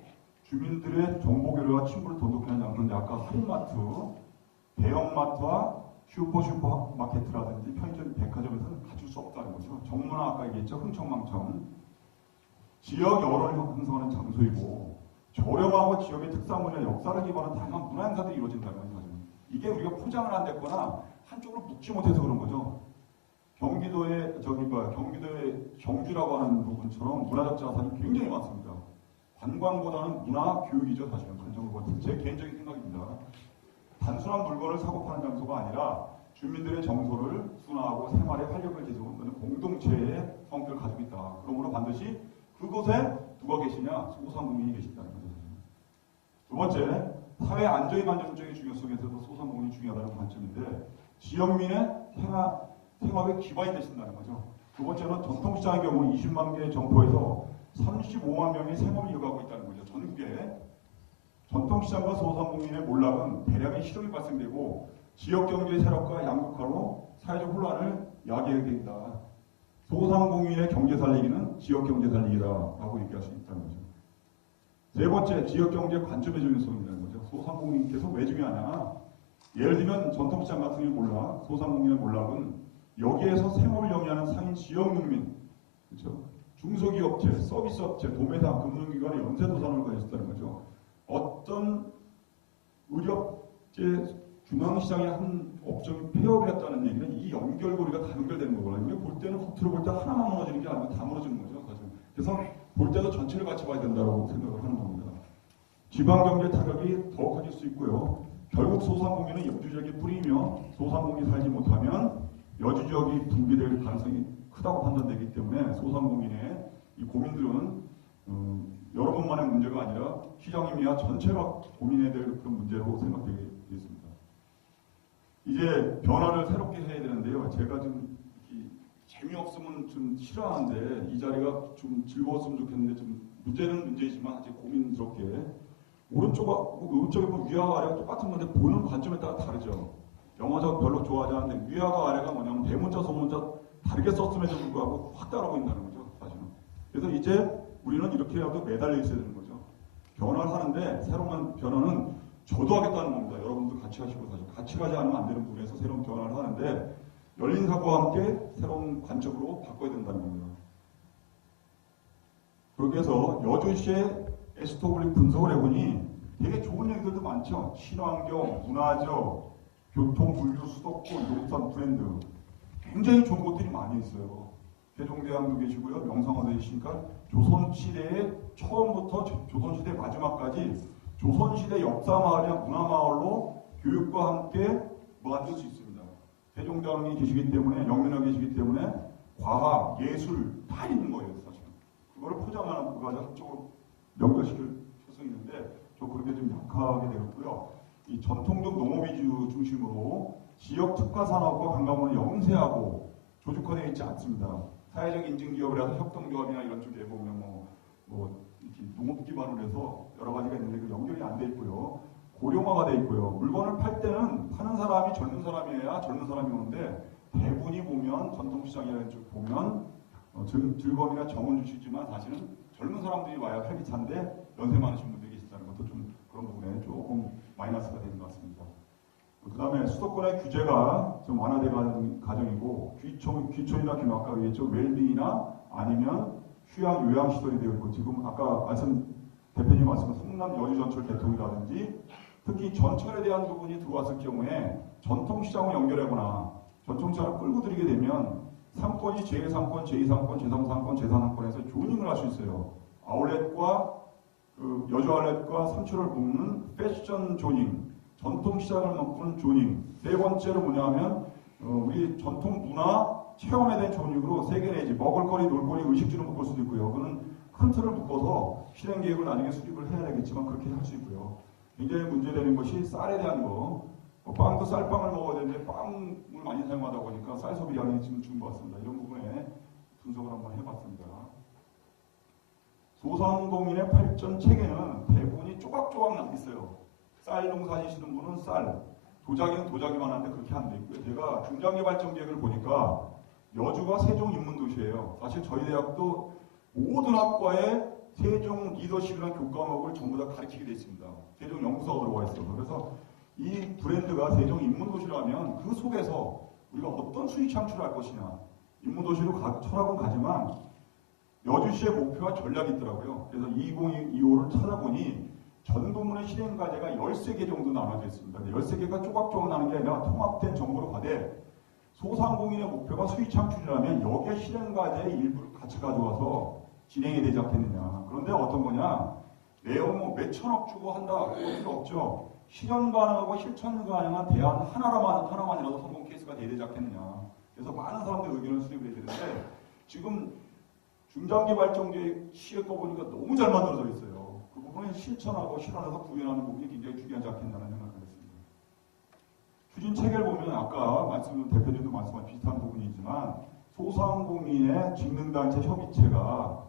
주민들의 정보교류와 친구를 돈독하는 장소인데 아까 할인마트, 대형마트와 슈퍼마켓이라든지 편의점, 백화점에서는 갖출 수 없다는 거죠. 정문화 아까 얘기했죠. 흥청망청. 지역 여론을 형성하는 장소이고 저렴하고 지역의 특산물이나 역사를 기반한 다양한 문화 행사들이 이루어진다는 거죠. 이게 우리가 포장을 안 됐거나 한쪽으로 묶지 못해서 그런 거죠. 경기도의 경주라고 하는 부분처럼 문화적 자산이 굉장히 많습니다. 관광보다는 문화 교육이죠. 사실은 관점을 보면 제 개인적인 생각입니다. 단순한 물건을 사고 파는 장소가 아니라 주민들의 정서를 순화하고 생활의 활력을 제공하는 공동체의 성격을 가지고 있다. 그러므로 반드시 그곳에 누가 계시냐? 소상공인이 계신다는 거죠. 두 번째, 사회 안정의 안정적인 중요성에서도 소상공인이 중요하다는 관점인데 지역민의 생활의 기반이 되신다는 거죠. 두 번째는 전통시장의 경우 20만 개의 점포에서 35만 명이 생업을 이어가고 있다는 거죠. 전국에 전통시장과 소상공인의 몰락은 대량의 실업이 발생되고 지역경제의 쇠락과 양극화로 사회적 혼란을 야기하게 된다. 소상공인의 경제 살리기는 지역경제 살리기다라고 얘기할 수 있다는 거죠. 세 번째, 지역경제 관점의 중요성이라는 거죠. 소상공인께서 왜 중요하냐? 예를 들면 전통시장 같은 경우 몰락, 소상공인의 몰락은 여기에서 생업을 영위하는 상인 지역농민, 그렇죠? 중소기업체, 서비스업체, 도매상, 금융기관의 연쇄도산을 가졌다는 거죠. 어떤 의료업체 중앙시장의 한 업종이 폐업을 했다는 얘기는 이 연결고리가 다 연결되는 거거든요. 우리가 볼 때는 겉으로 볼 때 하나만 무너지는 게 아니고 다 무너지는 거죠. 사실. 그래서 볼 때도 전체를 같이 봐야 된다고 생각을 하는 겁니다. 지방경제 타격이 더 커질 수 있고요. 결국 소상공인은 여주 지역이 뿌리며 소상공인이 살지 못하면 여주 지역이 붕괴될 가능성이 크다고 판단되기 때문에 소상공인의 이 고민들은 여러분만의 문제가 아니라 시장님이야 전체가 고민해야 될 그런 문제로 생각되겠습니다. 이제 변화를 새롭게 해야 되는데요. 제가 좀 재미없으면 좀 싫어하는데 이 자리가 좀 즐거웠으면 좋겠는데 좀 문제는 문제이지만 아직 고민스럽게 오른쪽에 보면 위아와 아래가 똑같은 건데 보는 관점에 따라 다르죠. 영어적 별로 좋아하지 않는데 위아와 아래가 뭐냐면 대문자 소문자 다르게 썼음에도 불구하고 확 따라 보인다는 거죠. 사실은. 그래서 이제 우리는 이렇게라도 매달려 있어야 되는 거죠. 변화를 하는데 새로운 변화는 저도 하겠다는 겁니다. 여러분도 같이 하시고 사실 같이 가지 않으면 안 되는 부분에서 새로운 변화를 하는데 열린 사고와 함께 새로운 관점으로 바꿔야 된다는 겁니다. 그렇게 해서 여주시의 에스토블릭 분석을 해보니 되게 좋은 얘기들도 많죠. 친환경, 문화적, 교통, 물류, 수도권, 농산, 브랜드 굉장히 좋은 것들이 많이 있어요. 세종대왕도 계시고요. 명성황후도 계시니까 조선시대의 처음부터 조선시대 마지막까지 조선시대 역사마을이나 문화마을로 교육과 함께 만들 수 있습니다. 세종대왕이 계시기 때문에 영민하게 계시기 때문에 과학, 예술 다 있는 거예요. 사실. 그거를 포장하는 부가가 한쪽으로 연결시킬 필요성이 있는데 저 그렇게 좀 약하게 되었고요. 이 전통적 농업 위주 중심으로 지역 특화 산업과 관광을 영세하고 조직화되어 있지 않습니다. 사회적 인증 기업이라서 협동조합이나 이런 쪽에 보면 뭐 이렇게 농업 기반으로 해서 여러 가지가 있는데 그 연결이 안 돼 있고요. 고령화가 돼 있고요. 물건을 팔 때는 파는 사람이 젊은 사람이어야 젊은 사람이 오는데 대부분이 보면 전통시장이라는 쪽 보면 즐거움이나 정을 주시지만 사실은 젊은 사람들이 와야 활기찬데 연세 많으신 분들이 계시다는 것도 좀 그런 부분에 조금 마이너스가 되는 것 같습니다. 그 다음에 수도권의 규제가 좀 완화되는 과정이고 귀촌이나 아까 얘기했죠. 웰빙이나 아니면 휴양 요양시설이 되어 있고 지금 아까 대표님 말씀은 성남 여주전철 개통이라든지 특히 전철에 대한 부분이 들어왔을 경우에 전통시장을 연결하거나 전통시장을 끌고 들이게 되면 상권이 제1상권, 제2상권, 제3상권, 제4상권에서 조닝을 할 수 있어요. 아울렛과 여주 아울렛과 삼초를 묶는 패션 조닝, 전통시장을 묶는 조닝. 네 번째로 뭐냐면 우리 전통 문화 체험에 대한 조닝으로 세 개 내지 먹을거리, 놀거리, 의식주를 묶을 수도 있고요. 그는 큰 틀을 묶어서 실행 계획을 나중에 수립을 해야 되겠지만 그렇게 할 수 있고요. 굉장히 문제되는 것이 쌀에 대한 거. 빵도 쌀빵을 먹어야 되는데 빵을 많이 사용하다 보니까 쌀 소비량이 지금 준 것 같습니다. 이런 부분에 분석을 한번 해봤습니다. 소상공인의 발전 체계는 대부분이 조각조각 나 있어요. 쌀 농사 지시는 분은 쌀, 도자기는 도자기만 하는데 그렇게 안 돼 있고요. 제가 중장기발전 계획을 보니까 여주가 세종 인문도시예요. 사실 저희 대학도 모든 학과에 세종 리더십이라는 교과목을 전부 다 가르치게 돼 있습니다. 세종 연구소가 들어가 있어요. 그래서 이 브랜드가 세종 인문도시라면 그 속에서 우리가 어떤 수익 창출을 할 것이냐. 인문도시로 철학은 가지만 여주시의 목표와 전략이 있더라고요. 그래서 2025를 찾아보니 전 부문의 실행 과제가 13개 정도 나눠져 있습니다. 13개가 조각조각 나는 게 아니라 통합된 정보로 가되 소상공인의 목표가 수익 창출이라면 여기에 실행 과제의 일부를 같이 가져와서 진행이 되지 않겠느냐. 그런데 어떤 거냐. 내용 몇천억 주고 한다. 그럴 필요 없죠. 실현 가능하고 실천 가능한 대안 하나만이라도 성공 케이스가 돼야 되지 않겠느냐. 그래서 많은 사람들의 의견을 수립을 해야 되는데 지금 중장기 발전 계획 시에 거 보니까 너무 잘 만들어져 있어요. 그 부분을 실천하고 실현해서 구현하는 부분이 굉장히 중요하지 않겠냐는 생각을 했습니다. 추진 체계를 보면 아까 대표님도 말씀한 비슷한 부분이지만 소상공인의 직능단체 협의체가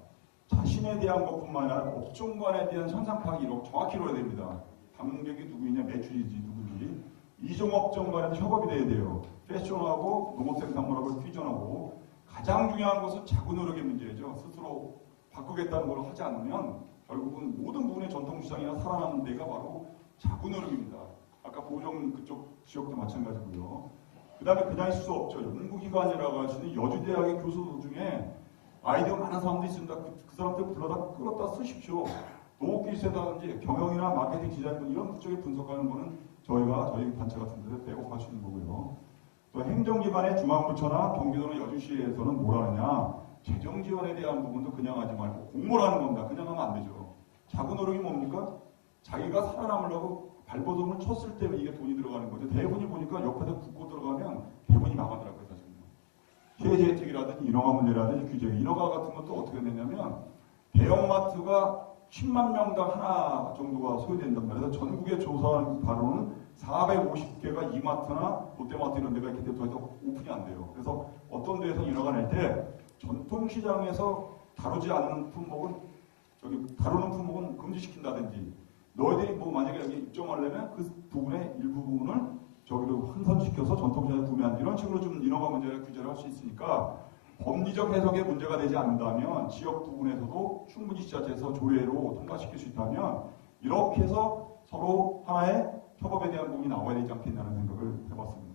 자신에 대한 것뿐만 아니라 업종 간에 대한 현상 파악이 정확히 이루어야 됩니다. 방문객이 누구이냐, 매출이지 누구지. 이종업종 간에도 협업이 돼야 돼요. 패션하고 농업생산물하고 퓨전하고 가장 중요한 것은 자구 노력의 문제죠. 스스로 바꾸겠다는 걸 하지 않으면 결국은 모든 부분의 전통시장이나 살아남는 데가 바로 자구 노력입니다. 아까 보정 그쪽 지역도 마찬가지고요. 그 다음에 그냥 있을 수 없죠. 연구기관이라고 하시는 여주대학의 교수 중에 아이디어 많은 사람도 있습니다. 그 사람들 끌었다 쓰십시오. 농업기술센터라든지 경영이나 마케팅 디자인 이런 쪽에 분석하는 거는 저희 단체 같은 데서 백업할 수 있는 거고요. 또 행정기관의 중앙부처나 경기도나 여주시에서는 뭘 하느냐. 재정 지원에 대한 부분도 그냥 하지 말고 공모를 하는 겁니다. 그냥 하면 안 되죠. 자구 노력이 뭡니까? 자기가 살아남으려고 발버둥을 쳤을 때 이게 돈이 들어가는 거죠. 대본이 보니까 옆에다 붙고 들어가면 대본이 나가더라고요. 사실은. 세제 혜택이라든지 인허가 문제라든지 규제. 인허가 같은 것도 어떻게 되냐면 대형마트가 10만 명당 하나 정도가 소요된단 말이에요. 그래서 전국에 조사한 바로는 450개가 이마트나 롯데마트 이런 데가 있기 때문에 더 오픈이 안 돼요. 그래서 어떤 데에서 인허가 낼 때 전통시장에서 다루는 품목은 금지시킨다든지 너희들이 만약에 여기 입점하려면 그 부분의 일부분을 저기로 환산시켜서 전통시장에 구매한다. 이런 식으로 좀 인허가 문제를 규제를 할 수 있으니까 법리적 해석에 문제가 되지 않는다면 지역 부분에서도 충분히 지자체에서 조례로 통과시킬 수 있다면 이렇게 해서 서로 하나의 협업에 대한 부분이 나와야 되지 않겠냐는 생각을 해봤습니다.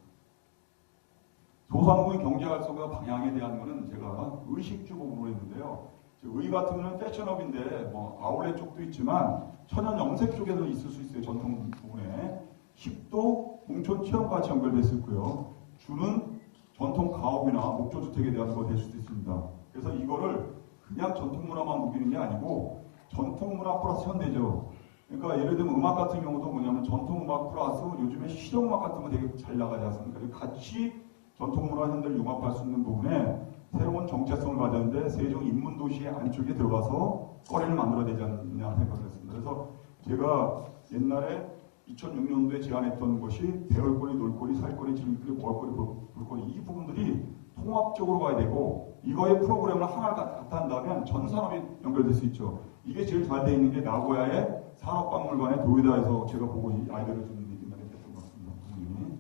소상공인 경제 활성화 방향에 대한 거는 제가 의식주 부분으로 했는데요. 의 같은 경우는 패션업인데 아울렛 쪽도 있지만 천연 염색 쪽에도 있을 수 있어요. 전통 부분에. 힙도 농촌 체험과 같이 연결됐을 거고요. 주는 전통 가업이나 목조주택에 대한 거 될 수도 있습니다. 그래서 이거를 그냥 전통문화만 우기는 게 아니고 전통문화 플러스 현대죠. 그러니까 예를 들면 음악 같은 경우도 뭐냐면 전통음악 플러스 요즘에 실용음악 같은 거 되게 잘 나가지 않습니까? 같이 전통문화 현대를 융합할 수 있는 부분에 새로운 정체성을 가졌는데 세종 인문도시 안쪽에 들어가서 거리를 만들어야 되지 않느냐 생각을 했습니다. 그래서 제가 옛날에 2006년도에 제안했던 것이 배울거리, 놀거리, 살거리, 즐길거리, 먹을거리, 볼거리 이 부분들이 통합 통합적으로 가야 되고 이거의 프로그램을 하나 갖다 한다면 전 산업이 연결될 수 있죠. 이게 제일 잘 돼 있는 게 나고야의 산업박물관의 도요다에서 제가 보고 이 아이디어를 좀 됐던 것 같습니다. 부모님이.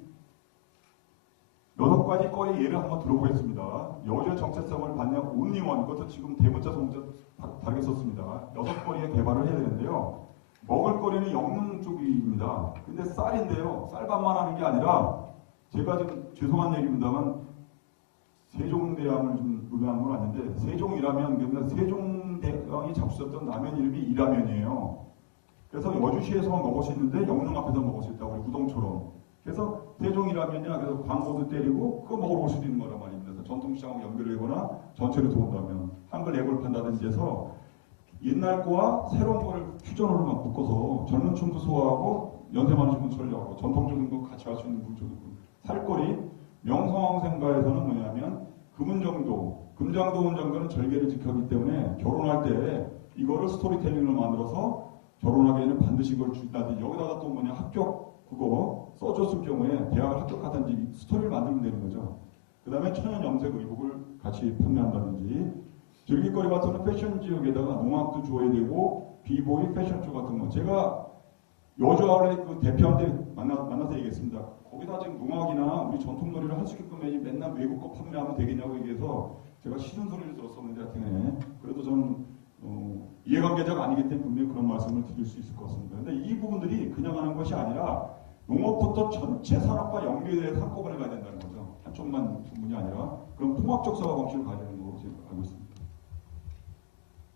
6가지 거리 예를 한번 들어보겠습니다. 여주의 정체성을 받는 온리원, 그것도 지금 대문자 소문자 다르게 썼습니다. 6거리의 개발을 해야 되는데요. 먹을 거리는 영릉 쪽입니다. 근데 쌀인데요. 쌀밥만 하는 게 아니라 제가 지금 죄송한 얘기입니다만 세종대왕을 좀 의뢰한 건 아닌데 세종이라면 그러니까 세종대왕이 잡수셨던 라면 이름이 이라면이에요. 그래서 여주시에서만 먹을 수 있는데 영릉 앞에서 먹을 수 있다고 우동처럼. 그래서 세종이라면이야 그래서 광고도 때리고 그거 먹어볼 수도 있는 거란 말입니다. 그래서 전통시장하고 연결되거나 전체를 도운다면 한글 앱을 판다든지 해서 옛날 거와 새로운 거를 퓨전으로 막 묶어서 젊은 층도 소화하고 연세 많으신 분 처리하고 전통적인 거 같이 할 수 있는 분도 살거리 명성황생가에서는 뭐냐면 금은정도 금장도 원장가는 절개를 지켰기 때문에 결혼할 때 이거를 스토리텔링을 만들어서 결혼하기에는 반드시 이걸 준다든지 여기다가 또 뭐냐 합격 그거 써줬을 경우에 대학을 합격하든지 스토리를 만들면 되는 거죠. 그 다음에 천연 염색 의복을 같이 판매한다든지 즐길거리 같은 건 패션 지역에다가 농악도 줘야 되고 비보이 패션쇼 같은 거 제가 여주 아울렛 그 대표한테 만나서 얘기했습니다. 거기다 지금 농악이나 우리 전통놀이를 할 수 있게끔 해야지 맨날 외국 거 판매하면 되겠냐고 얘기해서 제가 싫은 소리를 들었었는데 하여튼 그래도 저는 이해관계자가 아니기 때문에 분명히 그런 말씀을 드릴 수 있을 것 같습니다. 근데 이 부분들이 그냥 하는 것이 아니라 농업부터 전체 산업과 연계돼서 한꺼번에 가야 된다는 거죠. 한쪽만 부분이 아니라 그럼 통합적 사업 방식을 가야 되는 거로 제가 알고 있습니다.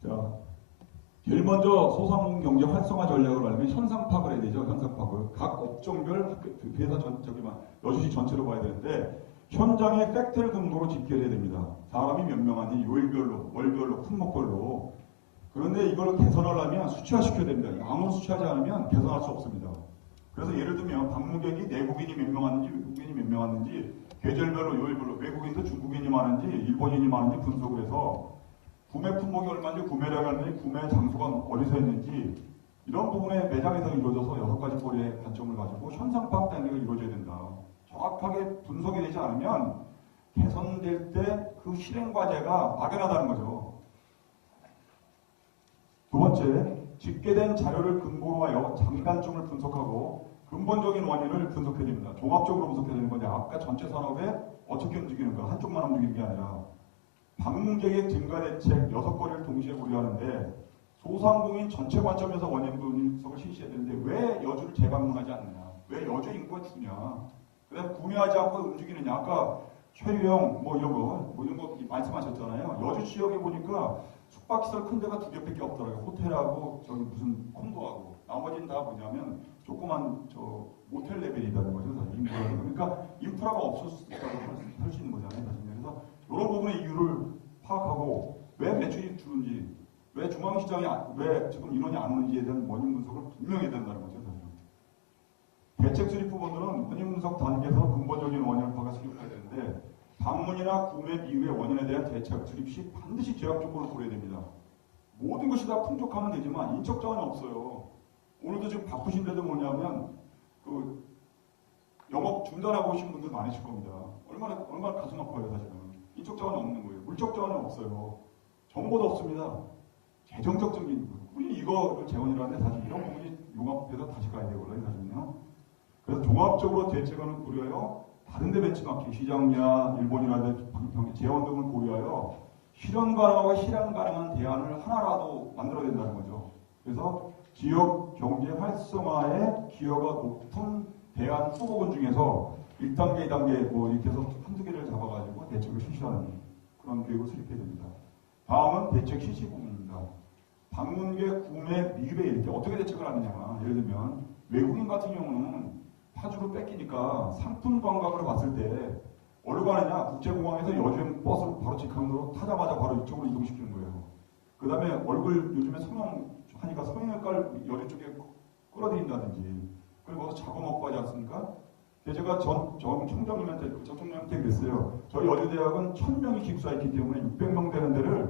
자, 제일 먼저 소상공인 경제 활성화 전략을 하려면 현상 파악을 해야 되죠. 현상 파악을. 각 업종별 회사 여주시 전체로 봐야 되는데 현장의 팩트를 근거로 집계해야 됩니다. 사람이 몇 명하니 요일별로, 월별로, 품목별로. 그런데 이걸 개선하려면 수치화시켜야 됩니다. 아무런 수치하지 않으면 개선할 수 없습니다. 그래서 예를 들면 방문객이 내국인이 몇 명 왔는지 외국인이 몇 명 왔는지 계절별로, 요일별로 외국인도 중국인이 많은지 일본인이 많은지 분석을 해서 구매 품목이 얼마인지 구매량이 얼마인지 구매 장소가 어디서 했는지 이런 부분에 매장에서 이루어져서 6가지 거리의 관점을 가지고 현상 파악 단계가 이루어져야 된다. 정확하게 분석이 되지 않으면 개선될 때 그 실행 과제가 막연하다는 거죠. 두 번째, 집계된 자료를 근거로 하여 장단점을 분석하고 근본적인 원인을 분석해야 됩니다. 종합적으로 분석해야 되는 건데 아까 전체 산업에 어떻게 움직이는가 한쪽만 움직이는 게 아니라 방문객의 증가 대책 6거리를 동시에 고려하는데 소상공인 전체 관점에서 원인 분석을 실시해야 되는데 왜 여주를 재방문하지 않느냐? 왜 여주 인구가 주냐? 그다음 구매하지 않고 움직이느냐? 아까 최류형 뭐 이런 거 말씀하셨잖아요. 여주 지역에 보니까 숙박시설 큰 데가 2개밖에 없더라고요. 호텔하고 저기 무슨 콘도하고 나머지는 다 뭐냐면 조그만 저 모텔 레벨이라는 거죠. 사실 인프라가. 그러니까 인프라가 없었다고 할 수 있는 거잖아요. 사실. 그래서 이런 부분의 이유를 파악하고 왜 매출이 주는지 왜 중앙시장이 왜 지금 인원이 안 오는지에 대한 원인 분석을 분명히 해야 된다는 거죠. 사실. 대책 수립 부분들은 원인 분석 단계에서 근본적인 원인을 파악해 수립해야 되는데 방문이나 구매 미흡의 원인에 대한 대책 수립 시 반드시 제약 조건을 고려해야 됩니다. 모든 것이 다 풍족하면 되지만 인적 자원이 없어요. 오늘도 지금 바쁘신데도 뭐냐면 그 영업 중단하고 오신 분들 많으실 겁니다. 얼마나 가슴 아파요 사실은. 인적 자원이 없는 거예요. 물적 자원이 없어요. 정보도 없습니다. 재정적 적인 우리 이거를 재원이라는데 사실 이런 부분이 융합돼서 다시 가야 되거든요 사실은요. 그래서 종합적으로 대책을 고려하여 다른데 벤치마킹 시장이나 일본이라든지 재원 등을 고려하여 실현 가능하고 실행 가능한 대안을 하나라도 만들어야 된다는 거죠. 그래서 지역 경제 활성화에 기여가 높은 대안 후보군 중에서 1단계, 2단계 뭐 이렇게 해서 한두 개를 잡아가지고 대책을 실시하는 그런 계획을 수립해야 됩니다. 다음은 대책 실시 부분입니다. 방문객 구매 미흡에 이렇게 어떻게 대책을 하느냐. 예를 들면 외국인 같은 경우는 파주로 뺏기니까 상품 감각으로 봤을 때 어디로 가느냐. 국제공항에서 여주행 버스를 바로 직항으로 타자마자 바로 이쪽으로 이동시키는 거예요. 그 다음에 얼굴 요즘에 성형하니까 성형외과를 여주 쪽에 끌어들인다든지 그리고 거기서 작업 먹고 하지 않습니까? 제가 전 총장님한테 그랬어요. 저희 여주대학은 1000명이 기숙사에 있기 때문에 600명 되는 데를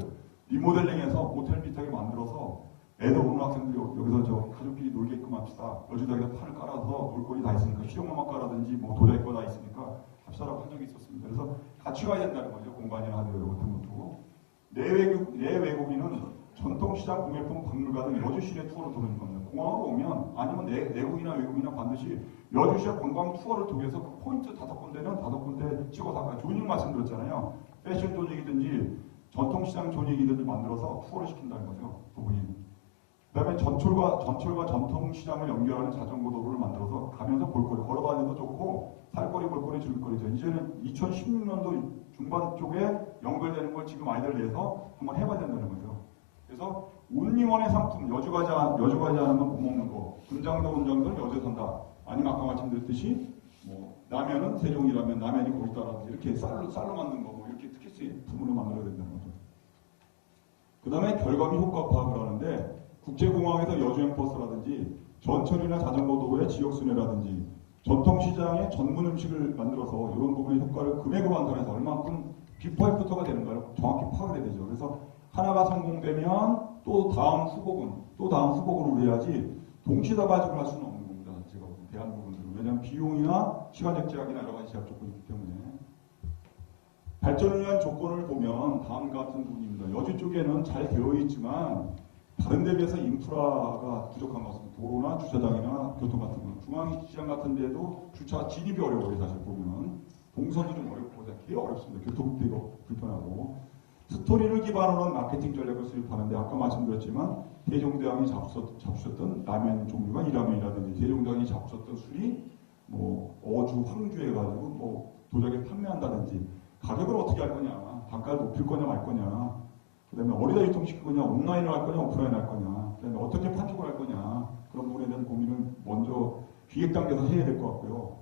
리모델링해서 호텔 비슷하게 만들어서 애들 오는 학생들이 여기서 저 가족끼리 놀게끔 합시다. 여주대학에서 판을 깔아서 놀거리 다 있으니까 실용음악 가라든지 뭐 도자기 거 다 있으니까 합시다라고 한 적이 있었습니다. 그래서 같이 가야 된다는 거죠. 공간이나 하드웨어 같은 것도. 내외국인은 전통시장, 공예품, 박물관, 여주시내 투어를 도는 겁니다. 공항으로 오면 아니면 내국이나 외국이나 반드시 여주시의 관광 투어를 통해서 그 포인트 5군데는 5군데 찍어서 아까 조직 말씀드렸잖아요. 패션 조직이든지 전통시장 조직이든지 만들어서 투어를 시킨다는 거죠. 부분이. 그 다음에 전철과 전통시장을 연결하는 자전거 도로를 만들어서 가면서 볼거리, 걸어다니도 좋고 살거리, 볼거리, 즐길거리죠. 이제는 2016년도 중반 쪽에 연결되는 걸 지금 아이들 내서 한번 해봐야 된다는 거죠. 그래서 온리원의 상품, 여주가지 않으면 못 먹는 거, 은장도는 여주에 산다. 아니면 아까 말씀드렸듯이 뭐 라면은 세종이라면 라면이 거기 따라서 이렇게 쌀로 만든 거, 뭐 이렇게 특히 부분을 만들어야 된다는 거죠. 그 다음에 결과비 효과 파악을 하는데 국제공항에서 여주행버스라든지 전철이나 자전거 도로의 지역순회라든지 전통시장의 전문 음식을 만들어서 이런 부분의 효과를 금액으로 환산해서 얼마큼 비포 애프터가 되는가를 정확히 파악을 해야 되죠. 그래서 하나가 성공되면 또 다음 후보군으로 해야지 동시다발적으로 할 수는 없는 겁니다. 제가 대한 부분들은. 왜냐하면 비용이나 시간적 제약이나 여러 가지 제약 조건이 있기 때문에. 발전을 위한 조건을 보면 다음과 같은 부분입니다. 여주 쪽에는 잘 되어 있지만 다른 데 비해서 인프라가 부족한 것 같습니다. 도로나 주차장이나 교통 같은 거. 중앙시장 같은 데도 주차 진입이 어려워요. 사실 보면. 동선도 좀 어렵고 되게 어렵습니다. 교통도 되게 불편하고. 스토리를 기반으로 한 마케팅 전략을 수립하는데 아까 말씀드렸지만 대종대왕이 잡수셨던 라면 종류가 이 라면이라든지 대종대왕이 잡수셨던 술이 뭐 어주, 황주 해가지고 뭐 도자기에 판매한다든지 가격을 어떻게 할 거냐, 단가를 높일 거냐 말 거냐, 그 다음에 어디다 유통시킬 거냐, 온라인으로 할 거냐, 오프라인으로 할 거냐, 그 다음에 어떻게 판촉을 할 거냐, 그런 부분에 대한 고민을 먼저 기획 단계에서 해야 될 것 같고요.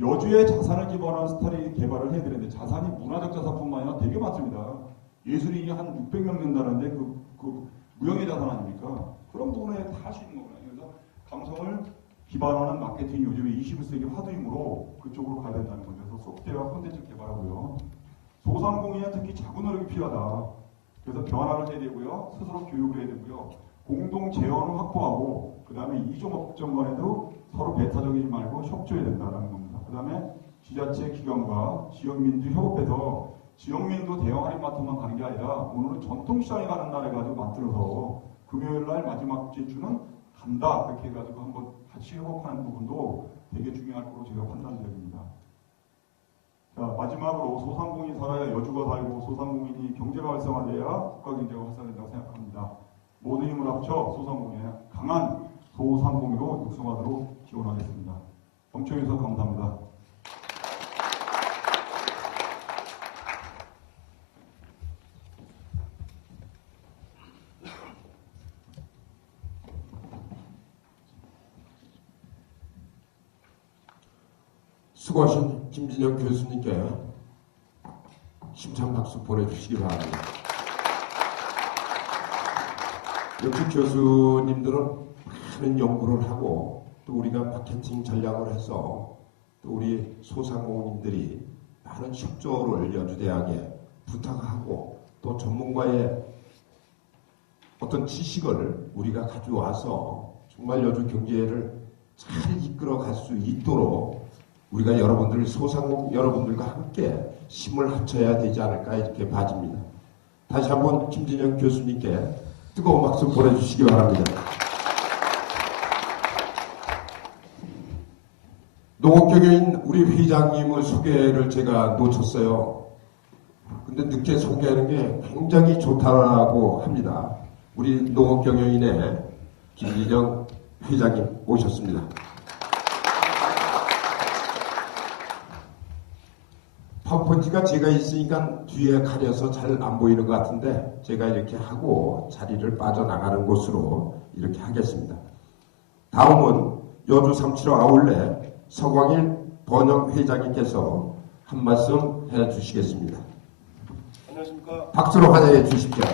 여주의 자산을 기반한 스타일 개발을 해야 되는데 자산이 문화적 자산뿐만 아니라 되게 많습니다. 예술인이 한 600명 된다는데 그 무형의 자산 아닙니까? 그런 부분에 다 할 수 있는 거구나. 그래서 감성을 기반하는 마케팅이 요즘에 21세기 화두이므로 그쪽으로 가야 된다는 거죠. 그래서 소프트웨어와 콘텐츠 개발하고요. 소상공인은 특히 자구 노력이 필요하다. 그래서 변화를 해야 되고요. 스스로 교육을 해야 되고요. 공동 재원을 확보하고 그 다음에 이종업종 간에도 서로 배타적이지 말고 협조해야 된다는 겁니다. 그 다음에 지자체 기관과 지역민주 협업해서 지역민도 대형 할인마트만 가는 게 아니라 오늘은 전통시장에 가는 날 해가지고 만들어서 금요일날 마지막 주는 간다 그렇게 해가지고 한번 같이 협업하는 부분도 되게 중요할 거로 제가 판단드립니다. 자, 마지막으로 소상공인이 살아야 여주가 살고 소상공인이 경제가 활성화돼야 국가 경제가 활성화된다고 생각합니다. 모든 힘을 합쳐 소상공인의 강한 소상공인으로 육성하도록 기원하겠습니다. 경청해주셔서 감사합니다. 수고하신 김진영 교수님께 심찬 박수 보내주시기 바랍니다. 역시 교수님들은 많은 연구를 하고 또 우리가 마케팅 전략을 해서 또 우리 소상공인들이 많은 협조를 여주대학에 부탁하고 또 전문가의 어떤 지식을 우리가 가져와서 정말 여주 경제를 잘 이끌어 갈 수 있도록 우리가 여러분들 소상공인 여러분들과 함께 힘을 합쳐야 되지 않을까 이렇게 봐집니다. 다시 한번 김진영 교수님께 뜨거운 박수 보내주시기 바랍니다. 농업경영인 우리 회장님의 소개를 제가 놓쳤어요. 근데 늦게 소개하는 게 굉장히 좋다고 합니다. 우리 농업경영인의 김진영 회장님 오셨습니다. 파워포인트가 제가 있으니까 뒤에 가려서 잘 안 보이는 것 같은데 제가 이렇게 하고 자리를 빠져나가는 곳으로 이렇게 하겠습니다. 다음은 여주 375 아울렛 서광일 번영 회장님께서 한 말씀 해주시겠습니다. 안녕하십니까. 박수로 환영해 주십시오.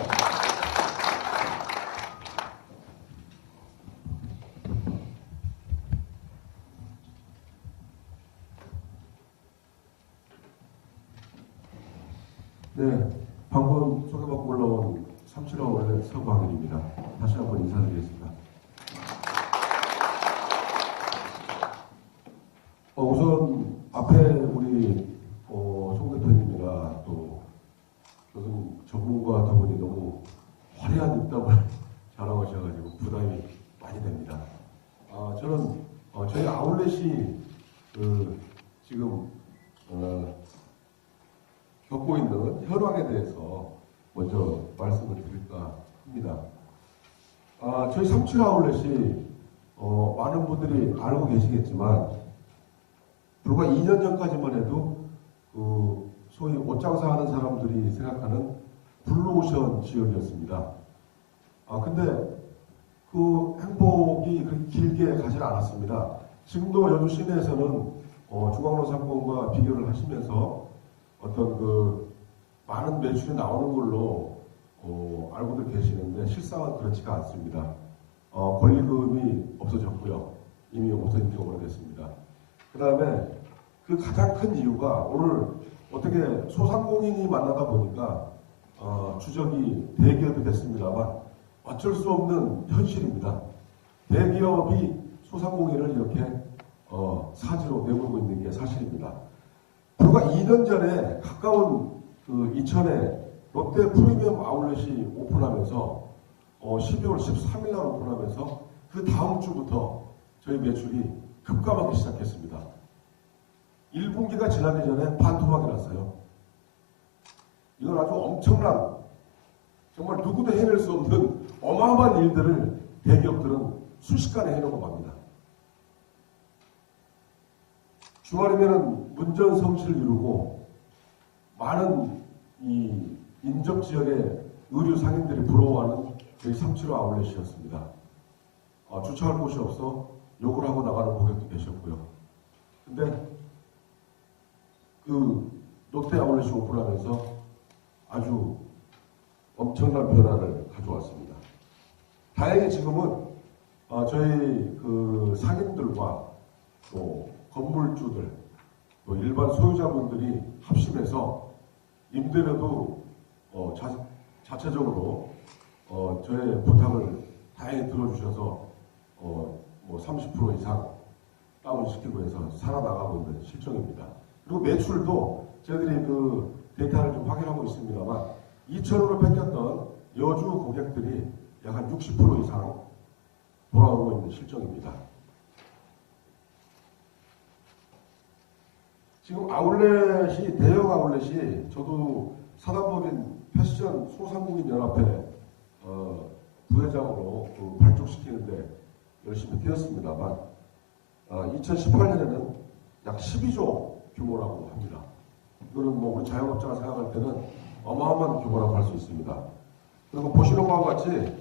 네, 방금 소개받고 올라온 375 아울렛 서광일입니다. 다시 한번 인사드리겠습니다. 우선 앞에 우리 송 대표님이나 아울렛이 지금 겪고 있는 현황에 대해서 먼저 말씀을 드릴까 합니다. 저희 37 아울렛이 많은 분들이 알고 계시겠지만 불과 2년 전까지만 해도 소위 옷장사 하는 사람들이 생각하는 블루오션 지역이었습니다. 근데 그 행복이 그렇게 길게 가지 않았습니다. 지금도 여주 시내에서는 중앙로 상권과 비교를 하시면서 어떤 많은 매출이 나오는 걸로 알고들 계시는데 실상은 그렇지가 않습니다. 권리금이 없어졌고요. 이미 없어진 지가 오래됐습니다. 그 다음에 그 가장 큰 이유가 오늘 어떻게 소상공인이 만나다 보니까 주적이 대기업이 됐습니다만 어쩔 수 없는 현실입니다. 대기업이 소상공인을 이렇게 사지로 내몰고 있는 게 사실입니다. 불과 2년 전에 가까운 이천에 롯데 프리미엄 아울렛이 오픈하면서 12월 13일 날 오픈하면서 그 다음 주부터 저희 매출이 급감하기 시작했습니다. 1분기가 지나기 전에 반토막이 났어요. 이건 아주 엄청난, 정말 누구도 해낼 수 없는 어마어마한 일들을 대기업들은 순식간에 해놓고 맙니다. 주말이면 문전성시를 이루고 많은 이 인접 지역의 의류 상인들이 부러워하는 저희 375 아울렛이었습니다. 주차할 곳이 없어 욕을 하고 나가는 고객도 계셨고요. 근데 롯데 아울렛이 오픈하면서 아주 엄청난 변화를 가져왔습니다. 다행히 지금은 저희 상인들과 또 건물주들 또 일반 소유자분들이 합심해서 임대료도 자체적으로 저의 부탁을 다행히 들어주셔서 30% 이상 다운시키고 해서 살아나가고 있는 실정입니다. 그리고 매출도 저희들이 데이터를 좀 확인하고 있습니다만 2천으로 뺏겼던 여주 고객들이 약 한 60% 이상 돌아오고 있는 실정입니다. 지금 아울렛이, 대형 아울렛이, 저도 사단법인 패션 소상공인 연합회 부회장으로 발족시키는데 열심히 뛰었습니다만 2018년에는 약 12조 규모라고 합니다. 이거는 우리 자영업자가 생각할 때는 어마어마한 규모라고 할 수 있습니다. 그리고 보시는 바와 같이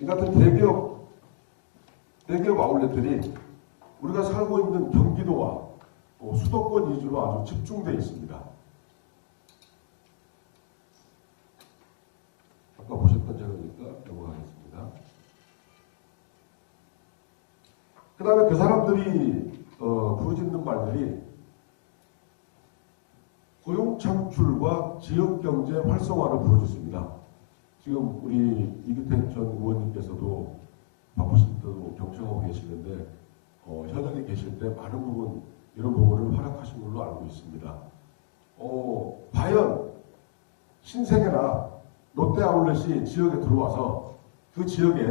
이 같은 대기업 아울렛들이 우리가 살고 있는 경기도와 수도권 위주로 아주 집중되어 있습니다. 아까 보셨던 자료니까 넘어가겠습니다. 그 다음에 그 사람들이 부르짖는 말들이 고용 창출과 지역경제 활성화를 부르짖습니다. 지금 우리 이규택 전 의원님께서도 바쁘실 때도 경청하고 계시는데 현역에 계실 때 많은 부분 이런 부분을 활약하신 걸로 알고 있습니다. 과연 신세계나 롯데 아울렛이 지역에 들어와서 그 지역에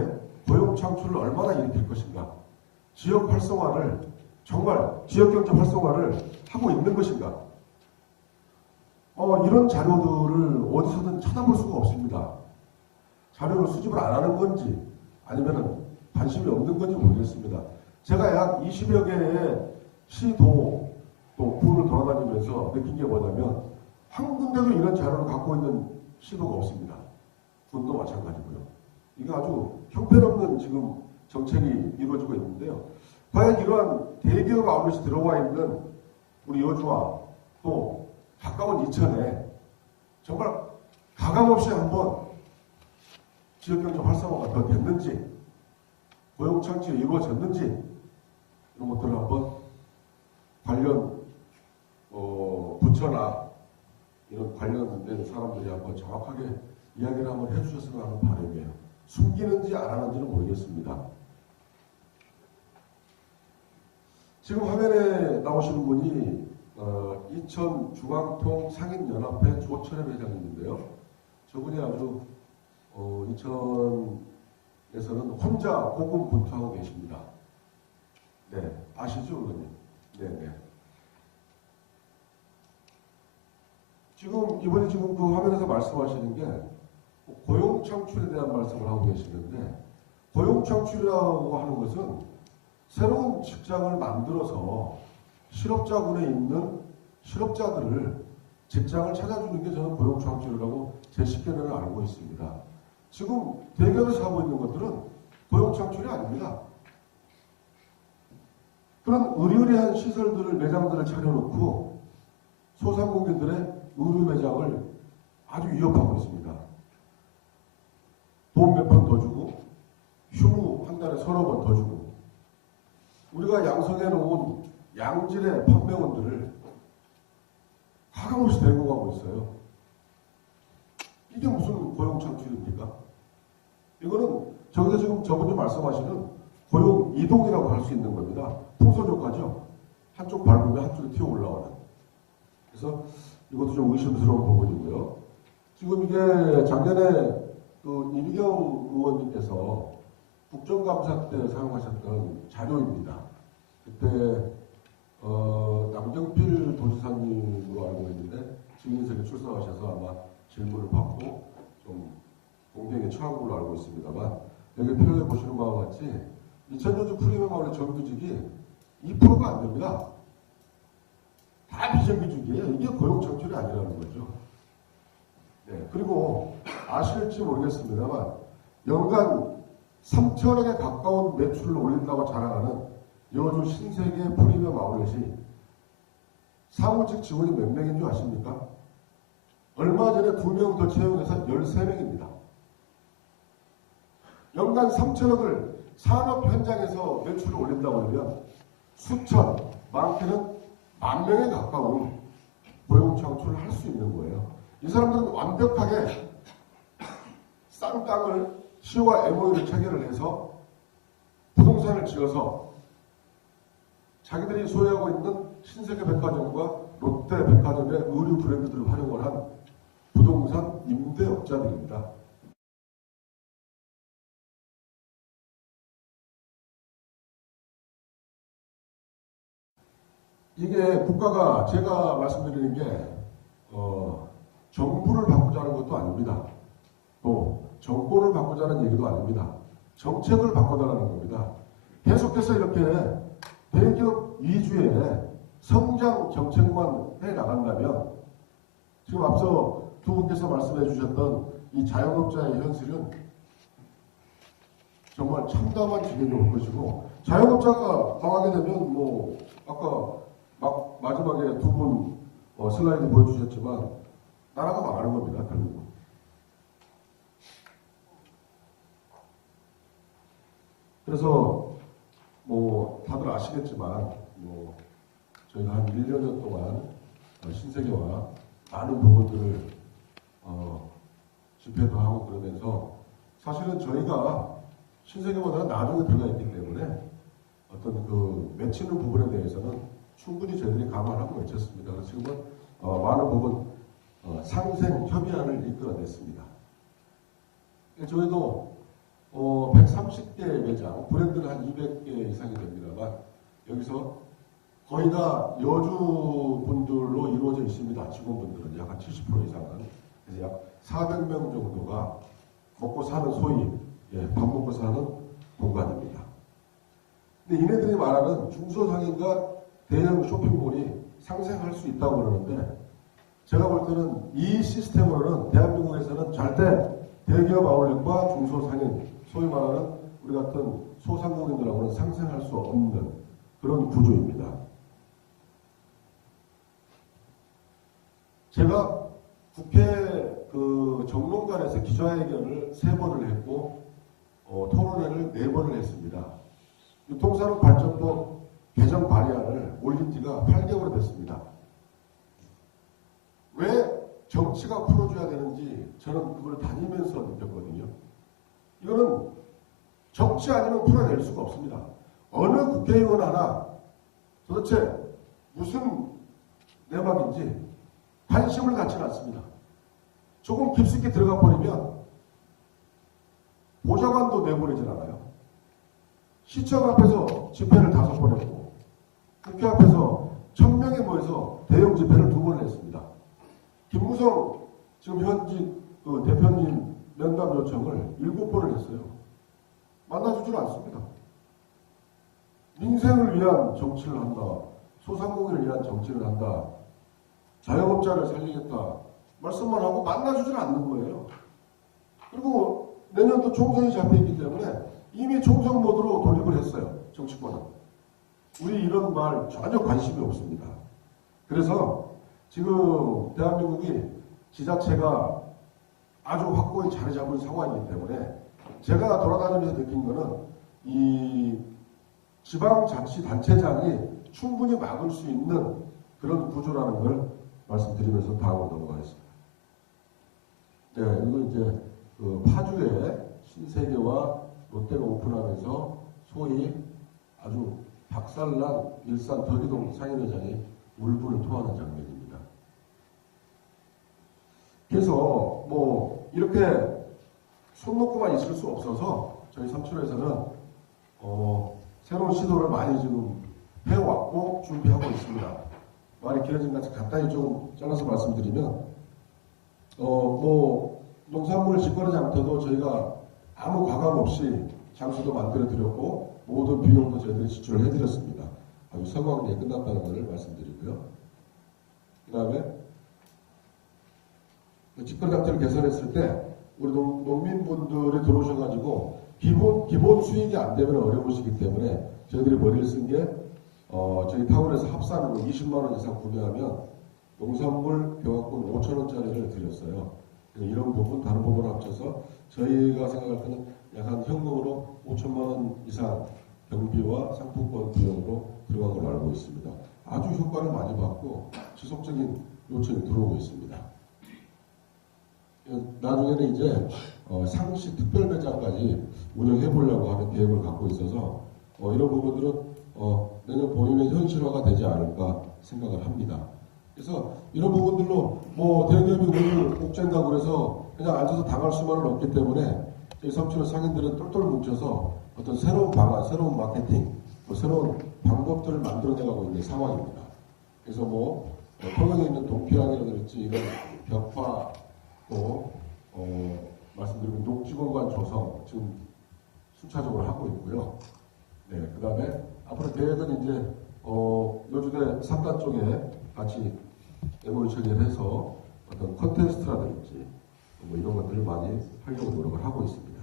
고용 창출을 얼마나 일으킬 것인가, 지역 활성화를 정말 지역경제 활성화를 하고 있는 것인가, 이런 자료들을 어디서든 찾아볼 수가 없습니다. 자료를 수집을 안 하는 건지 아니면 관심이 없는 건지 모르겠습니다. 제가 약 20여 개의 시도 또 구를 돌아다니면서 느낀 게 뭐냐면 한 군데도 이런 자료를 갖고 있는 시도가 없습니다. 군도 마찬가지고요. 이게 아주 형편없는 지금 정책이 이루어지고 있는데요. 과연 이러한 대기업 아울렛이 들어와 있는 우리 여주와 또 가까운 이천에 정말 가감없이 한번 지역경제 활성화가 더 됐는지, 고용 창출이 이루어졌는지 이런 것들을 한번 관련 부처나 이런 관련된 사람들이 한번 정확하게 이야기를 한번 해주셨으면 하는 바람이에요. 숨기는지 안 하는지는 모르겠습니다. 지금 화면에 나오시는 분이 이천 중앙통 상인연합회 조철현 회장님인데요. 저분이 아주 인천에서는 혼자 고군분투하고 계십니다. 네, 아시죠, 의원님? 네네. 지금 이번에 지금 그 화면에서 말씀하시는 게 고용 창출에 대한 말씀을 하고 계시는데, 고용 창출이라고 하는 것은 새로운 직장을 만들어서 실업자군에 있는 실업자들을 직장을 찾아주는 게 저는 고용 창출이라고 제 식견에는 알고 있습니다. 지금 대기업에서 하고 있는 것들은 고용 창출이 아닙니다. 그런 의리의리한 시설들을, 매장들을 차려놓고 소상공인들의 의류 매장을 아주 위협하고 있습니다. 돈 몇 번 더 주고 휴무 한 달에 서너 번 더 주고, 우리가 양성해 놓은 양질의 판매원들을 가감없이 데리고 가고 있어요. 이게 무슨 고용 창출입니까? 이거는 저기서 지금 저분이 말씀하시는 고용 이동이라고 할 수 있는 겁니다. 풍선효과죠. 한쪽 밟으면 한쪽에 튀어 올라오는. 그래서 이것도 좀 의심스러운 부분이고요. 지금 이게 작년에 그 이미경 의원님께서 국정감사 때 사용하셨던 자료입니다. 그때 남경필 도지사님으로 알고 있는데 증인석에 출석하셔서 아마 질문을 받고 좀 공경에 처한 걸로 알고 있습니다만, 여기 표현해 보시는 바와 같이 2000년주 프리미엄 아울렛 정규직이 2%가 안 됩니다. 다 비정규직이에요. 이게 고용 창출이 아니라는 거죠. 네, 그리고 아실지 모르겠습니다만 연간 3천억에 가까운 매출을 올린다고 자랑하는 여주 신세계 프리미엄 아울렛이 사무직 직원이 몇 명인 줄 아십니까? 얼마 전에 2명 더 채용해서 13명입니다. 연간 3천억을 산업 현장에서 매출을 올린다고 하면 수천, 많게는 10,000명에 가까운 고용 창출을 할 수 있는 거예요. 이 사람들은 완벽하게 싼 땅을 시와 MOU를 체결을 해서 부동산을 지어서 자기들이 소유하고 있는 신세계 백화점과 롯데 백화점의 의류 브랜드들을 활용을 한 부동산 임대업자들입니다. 이게 국가가, 제가 말씀드리는 게 정부를 바꾸자는 것도 아닙니다. 또 정권을 바꾸자는 얘기도 아닙니다. 정책을 바꿔달라는 겁니다. 계속해서 이렇게 대기업 위주의 성장 정책만 해나간다면, 지금 앞서 두 분께서 말씀해 주셨던 이 자영업자의 현실은 정말 참담한 지경이 올 것이고, 자영업자가 망하게 되면 뭐 아까 마지막에 두 분 슬라이드 보여주셨지만 나라가 망하는 겁니다. 결국은. 그래서 뭐 다들 아시겠지만 뭐 저희가 한 1년 동안 신세계와 많은 부분들을 집회도 하고 그러면서, 사실은 저희가 신세계보다는 나중에 들어가 있기 때문에 어떤 그 맺히는 부분에 대해서는 충분히 저희들이 감안하고 외쳤습니다. 그래서 지금은 많은 부분 상생 협의안을 이끌어냈습니다. 저희도 130개 매장, 브랜드는 한 200개 이상이 됩니다만 여기서 거의 다 여주 분들로 이루어져 있습니다. 직원분들은 약 한 70% 이상은. 그래서 약 400명 정도가 먹고 사는, 소위 밥 먹고 사는 공간입니다. 근데 이네들이 말하는 중소상인과 대형 쇼핑몰이 상생할 수 있다고 그러는데, 제가 볼 때는 이 시스템으로는 대한민국에서는 절대 대기업 아울렛과 중소상인, 소위 말하는 우리 같은 소상공인들하고는 상생할 수 없는 그런 구조입니다. 제가 국회 그 정론관에서 기자회견을 3번을 했고 토론회를 4번을 했습니다. 유통산업발전법 개정 발의안을 올린 지가 8개월 됐습니다. 왜 정치가 풀어줘야 되는지 저는 그걸 다니면서 느꼈거든요. 이거는 정치 아니면 풀어낼 수가 없습니다. 어느 국회의원 하나 도대체 무슨 내막인지 관심을 갖지는 않습니다. 조금 깊숙이 들어가 버리면 보좌관도 내보내질 않아요. 시청 앞에서 집회를 5번 했고 국회 앞에서 1000명이 모여서 대형 집회를 2번을 했습니다. 김무성 지금 현직 그 대표님 면담 요청을 7번을 했어요. 만나주질 않습니다. 민생을 위한 정치를 한다. 소상공인을 위한 정치를 한다. 자영업자를 살리겠다. 말씀만 하고 만나주질 않는 거예요. 그리고 내년도 총선이 잡혀있기 때문에 이미 총선 모드로 돌입을 했어요. 정치권은. 우리 이런 말 전혀 관심이 없습니다. 그래서 지금 대한민국이 지자체가 아주 확고히 자리 잡은 상황이기 때문에 제가 돌아다니면서 느낀 거는 이 지방자치단체장이 충분히 막을 수 있는 그런 구조라는 걸 말씀드리면서 다음으로 넘어가겠습니다. 네, 이거 이제 그 파주에 신세계와 롯데가 오픈하면서 소위 아주 박살난 일산 덕이동 상인회장이 울분을 토하는 장면입니다. 그래서 뭐 이렇게 손 놓고만 있을 수 없어서 저희 삼촌에서는 새로운 시도를 많이 지금 해왔고 준비하고 있습니다. 말이 길어진 것 같아 간단히 좀 잘라서 말씀드리면 뭐 농산물 직거래 장터도 저희가 아무 과감 없이 장소도 만들어 드렸고 모든 비용도 저희들이 지출을 해드렸습니다. 아주 성황리에 끝났다는 것을 말씀드리고요. 그 다음에 직거래 장터를 개설했을 때 우리 농민분들이 들어오셔가지고 기본 수익이 안 되면 어려우시기 때문에 저희들이 머리를 쓴 게 저희 타운에서 합산으로 20만 원 이상 구매하면 농산물 교환권 5천 원짜리를 드렸어요. 이런 부분 다른 부분 합쳐서 저희가 생각할 때는 약 한 현금으로 5천만 원 이상 경비와 상품권 비용으로 들어간 걸로 알고 있습니다. 아주 효과를 많이 받고 지속적인 요청이 들어오고 있습니다. 나중에는 이제 상시 특별 매장까지 운영해 보려고 하는 계획을 갖고 있어서 이런 부분들은 내년 본인의 현실화가 되지 않을까 생각을 합니다. 그래서 이런 부분들로 뭐 대기업이 오늘 옥죄한다고 그래서 그냥 앉아서 당할 수만은 없기 때문에 저희 삼촌의 상인들은 똘똘 뭉쳐서 어떤 새로운 방안, 새로운 마케팅, 새로운 방법들을 만들어내가고 있는 상황입니다. 그래서 뭐 통영에 있는 동피랑이라든지 이런 벽화 또 말씀드린 녹지공간 조성 지금 순차적으로 하고 있고요. 네, 그 다음에 앞으로 계획은 이제 여주대 3단 쪽에 같이 MOU 처리를 해서 어떤 컨테스트라든지 뭐 이런 것들을 많이 하려고 노력을 하고 있습니다.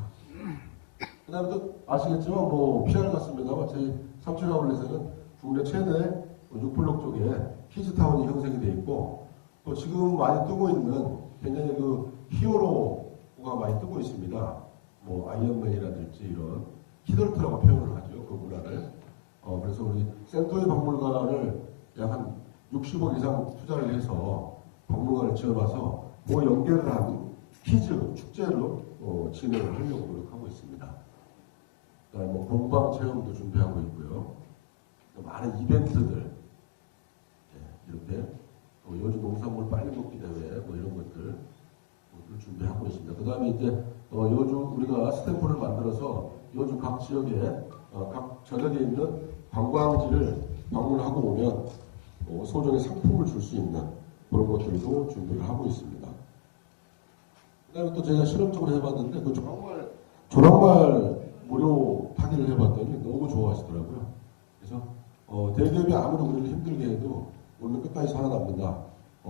그 다음에 또 아시겠지만 뭐 PR 같습니다만 저희 삼촌아울렛에는 국내 최대 6블록 쪽에 키즈타운이 형성이 되어 있고 또 지금 많이 뜨고 있는 굉장히 그 히어로가 많이 뜨고 있습니다. 뭐 아이언맨이라든지 이런 키덜트라고 표현을 하죠. 그 문화를. 그래서 우리 센토이 박물관을 약 한 60억 이상 투자를 해서 박물관을 지어놔서 그 연계를 한 키즈 축제로 진행을 하려고 노력하고 있습니다. 그다음에 뭐 공방 체험도 준비하고 있고요. 많은 이벤트들 이렇게 여주 농산물 빨리 먹기 대회 뭐 이런 것들 준비하고 있습니다. 그 다음에 이제 여주 우리가 스탬프를 만들어서 여주 각 지역에 각 전역에 있는 관광지를 방문하고 오면 소정의 상품을 줄 수 있는 그런 것들도 준비를 하고 있습니다. 그 다음에 또 제가 실험적으로 해봤는데 그 조랑말 무료 타기를 해봤더니 너무 좋아하시더라고요. 그래서 대기업이 아무리 우리를 힘들게 해도 우리는 끝까지 살아납니다.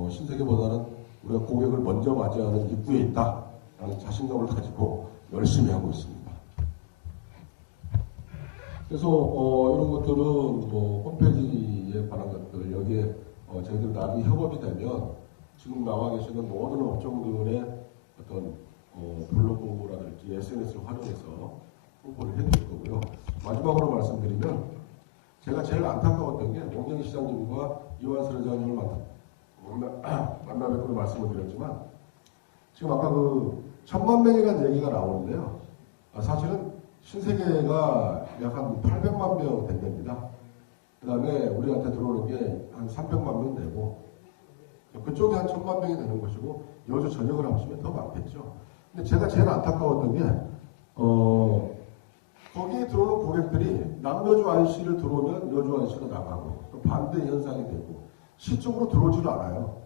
신세계보다는 우리가 고객을 먼저 맞이하는 입구에 있다라는 자신감을 가지고 열심히 하고 있습니다. 그래서 이런 것들은 뭐 홈페이지에 관한 것들 여기에 저희들 나중에 협업이 되면 지금 나와 계시는 모든 업종들의 어떤 블로그라든지 SNS를 활용해서 홍보를 해드릴 거고요. 마지막으로 말씀드리면 제가 제일 안타까웠던 게 원경희 시장님과 이완설 회장님을 만나 뵙고 말씀을 드렸지만 지금 아까 그 1000만 명이라는 얘기가 나오는데요. 사실은 신세계가 약 한 800만 명 된답니다. 그 다음에 우리한테 들어오는 게 한 300만 명 되고 그쪽에 한 1000만 명이 되는 것이고 여주 전역을 합치면 더 많겠죠. 근데 제가 제일 안타까웠던 게 거기에 들어오는 고객들이 남여주 IC를 들어오면 여주 IC로 나가고 또 반대 현상이 되고 시쪽으로 들어오지도 않아요.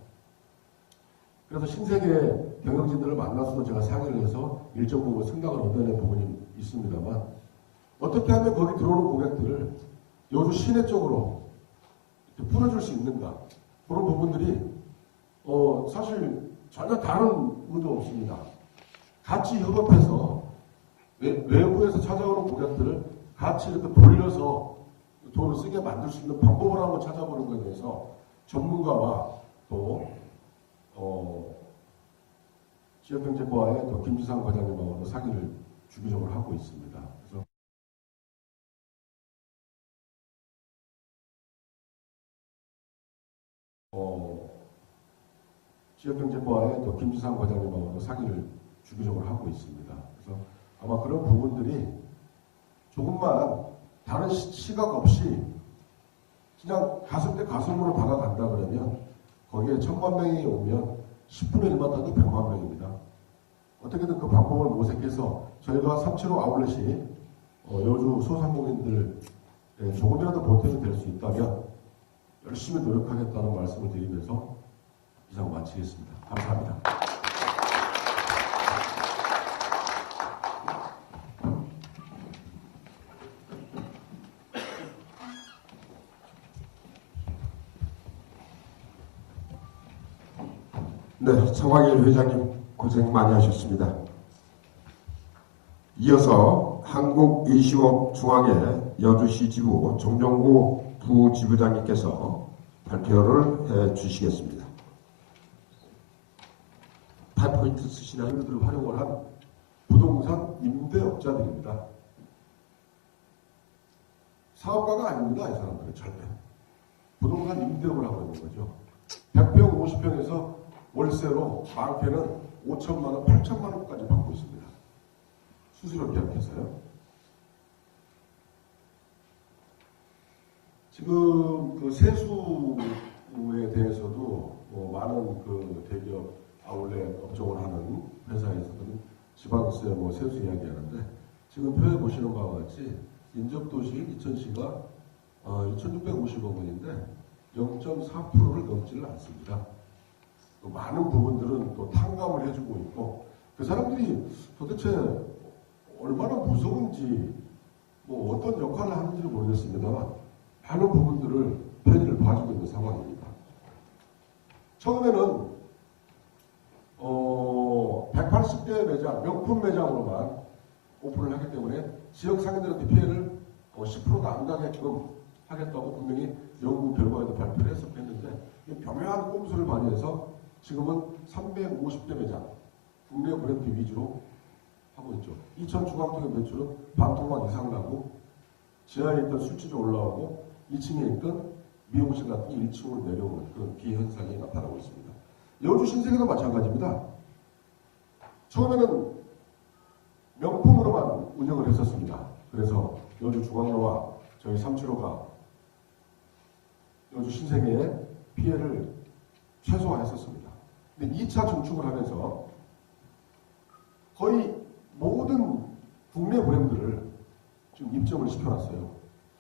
그래서 신세계 경영진들을 만나서도 제가 상의를 해서 일정 부분 승낙을 얻어낸 부분이 있습니다만 어떻게 하면 거기 들어오는 고객들을 여주 시내 쪽으로 풀어줄 수 있는가 그런 부분들이 사실 전혀 다른 의도 없습니다. 같이 협업해서 외부에서 찾아오는 고객들을 같이 이렇게 돌려서 돈을 쓰게 만들 수 있는 방법을 한번 찾아보는 것에 대해서 전문가와 또 지역경제과의 또 김지상 과장님하고도 상의를 주기적으로 하고 있습니다. 그래서 지역경제과의 또 김지상 과장님하고도 상의를 주기적으로 하고 있습니다. 그래서 아마 그런 부분들이 조금만 다른 시각 없이 그냥 가슴 대 가슴으로 다가간다 그러면 거기에 1000만 명이 오면 10분의 1만 타도 100만 명입니다. 어떻게든 그 방법을 모색해서 저희가 375 아울렛이 여주 소상공인들 조금이라도 보탬이 될 수 있다면 열심히 노력하겠다는 말씀을 드리면서 이상 마치겠습니다. 감사합니다. 네, 청광일 회장님 고생 많이 하셨습니다. 이어서 한국의식업 여주시 지부 정정구 부지부장님께서 발표를 해 주시겠습니다. 8포인트 쓰시나요? 를 활용을 한 부동산 임대업자들입니다. 사업가가 아닙니다. 이 사람들은 절대. 부동산 임대업을 하고 있는 거죠. 100평, 50평에서 월세로 많게는 5천만 원, 8천만 원까지 받고 있습니다. 수수료 계약해서요. 지금 그 세수에 대해서도 많은 그 대기업 아울렛 업종을 하는 회사에서는 지방세 세수 이야기하는데 지금 표에 보시는 바와 같이 인접도시 이천시가 2,650억 원인데 0.4%를 넘지를 않습니다. 또 많은 부분들은 또 탕감을 해주고 있고 그 사람들이 도대체 얼마나 무서운지 어떤 역할을 하는지 모르겠습니다만 많은 부분들을 편의를 봐주고 있는 상황입니다. 처음에는 180개 매장, 명품 매장으로만 오픈을 하기 때문에 지역 상인들한테 피해를 10%도 안 가게끔 하겠다고 분명히 연구 결과에도 발표를 했었는데 교묘한 꼼수를 발휘해서 지금은 350개 매장, 국내 브랜드 위주로 하고 있죠. 이천 중앙동의 매출은 반토막 이상 나고 지하에 있던 술집이 올라오고 2층에 있던 미용실 같은 게 1층으로 내려오는 그런 비현상이 나타나고 있습니다. 여주 신세계도 마찬가지입니다. 처음에는 명품으로만 운영을 했었습니다. 그래서 여주 중앙로와 저희 375가 여주 신세계의 피해를 최소화했었습니다. 근데 2차 증축을 하면서 거의 모든 국내 브랜드를 지금 입점을 시켜놨어요.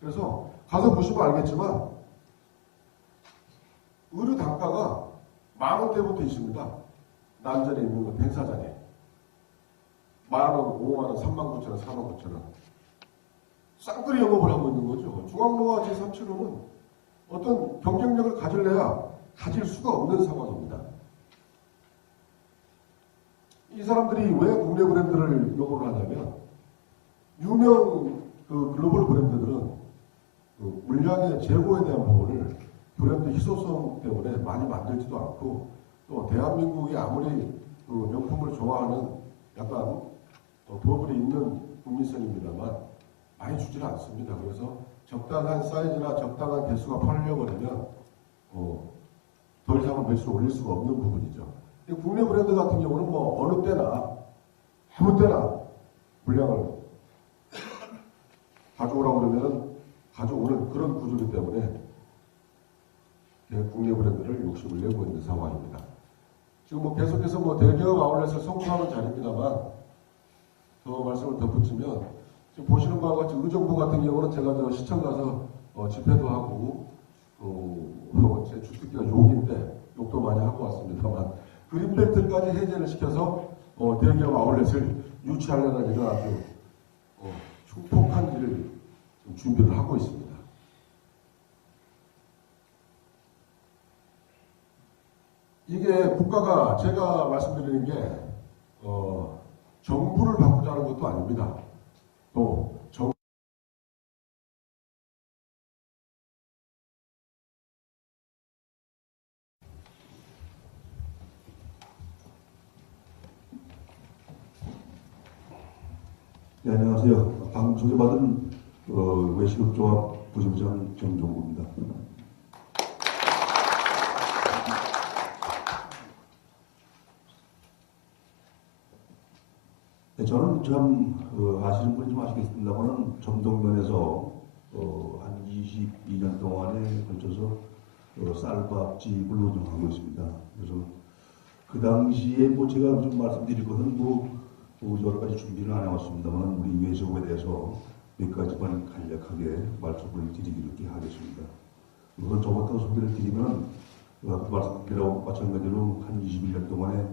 그래서 가서 보시면 알겠지만 의류 단가가 10,000원대부터 있습니다. 난전에 있는 것 행사장에 10,000원, 50,000원, 39,000원, 49,000원 쌍끌이 영업을 하고 있는 거죠. 중앙로와 제3칠로는 어떤 경쟁력을 가질래야 가질 수가 없는 상황입니다. 이 사람들이 왜 국내 브랜드를 요구를 하냐면 유명 그 글로벌 브랜드들은 그 물량의 재고에 대한 부분을 브랜드 희소성 때문에 많이 만들지도 않고 또 대한민국이 아무리 그 명품을 좋아하는 약간 버블이 있는 국민성입니다만 많이 주지는 않습니다. 그래서 적당한 사이즈나 적당한 개수가 팔려버리면 더 이상은 매출을 올릴 수가 없는 부분이죠. 국내 브랜드 같은 경우는 어느 때나 아무 때나 물량을 가져오라고 그러면 가져오는 그런 구조이기 때문에 국내 브랜드를 욕심을 내고 있는 상황입니다. 지금 계속해서 대기업 아울렛을 성공하는 자리입니다만 더 말씀을 덧붙이면 지금 보시는 바와 같이 의정부 같은 경우는 제가 저 시청 가서 집회도 하고 제 주특기가 욕인데 욕도 많이 하고 왔습니다만 그린벨트까지 해제를 시켜서 대기업 아울렛을 유치하려는 이런 아주 흉폭한 일을 지금 준비를 하고 있습니다. 이게 국가가 제가 말씀드리는 게 정부를 바꾸자는 것도 아닙니다. 또 네, 안녕하세요. 방금 소개받은 외식업조합 부지부장 정종구입니다. 네, 저는 참 아시는 분이 좀 아시겠습니다만은 점동면에서 한 22년 동안에 걸쳐서 쌀밥집을 운영하고 있습니다. 그래서 그 당시에 뭐 제가 좀 말씀드릴 것은 여러 가지 준비를 안 해왔습니다만 우리 외식업에 대해서 몇 가지만 간략하게 말씀을 드리기로 하겠습니다. 우선 저부터 소개를 드리면 말씀드린 마찬가지로 한 21년 동안에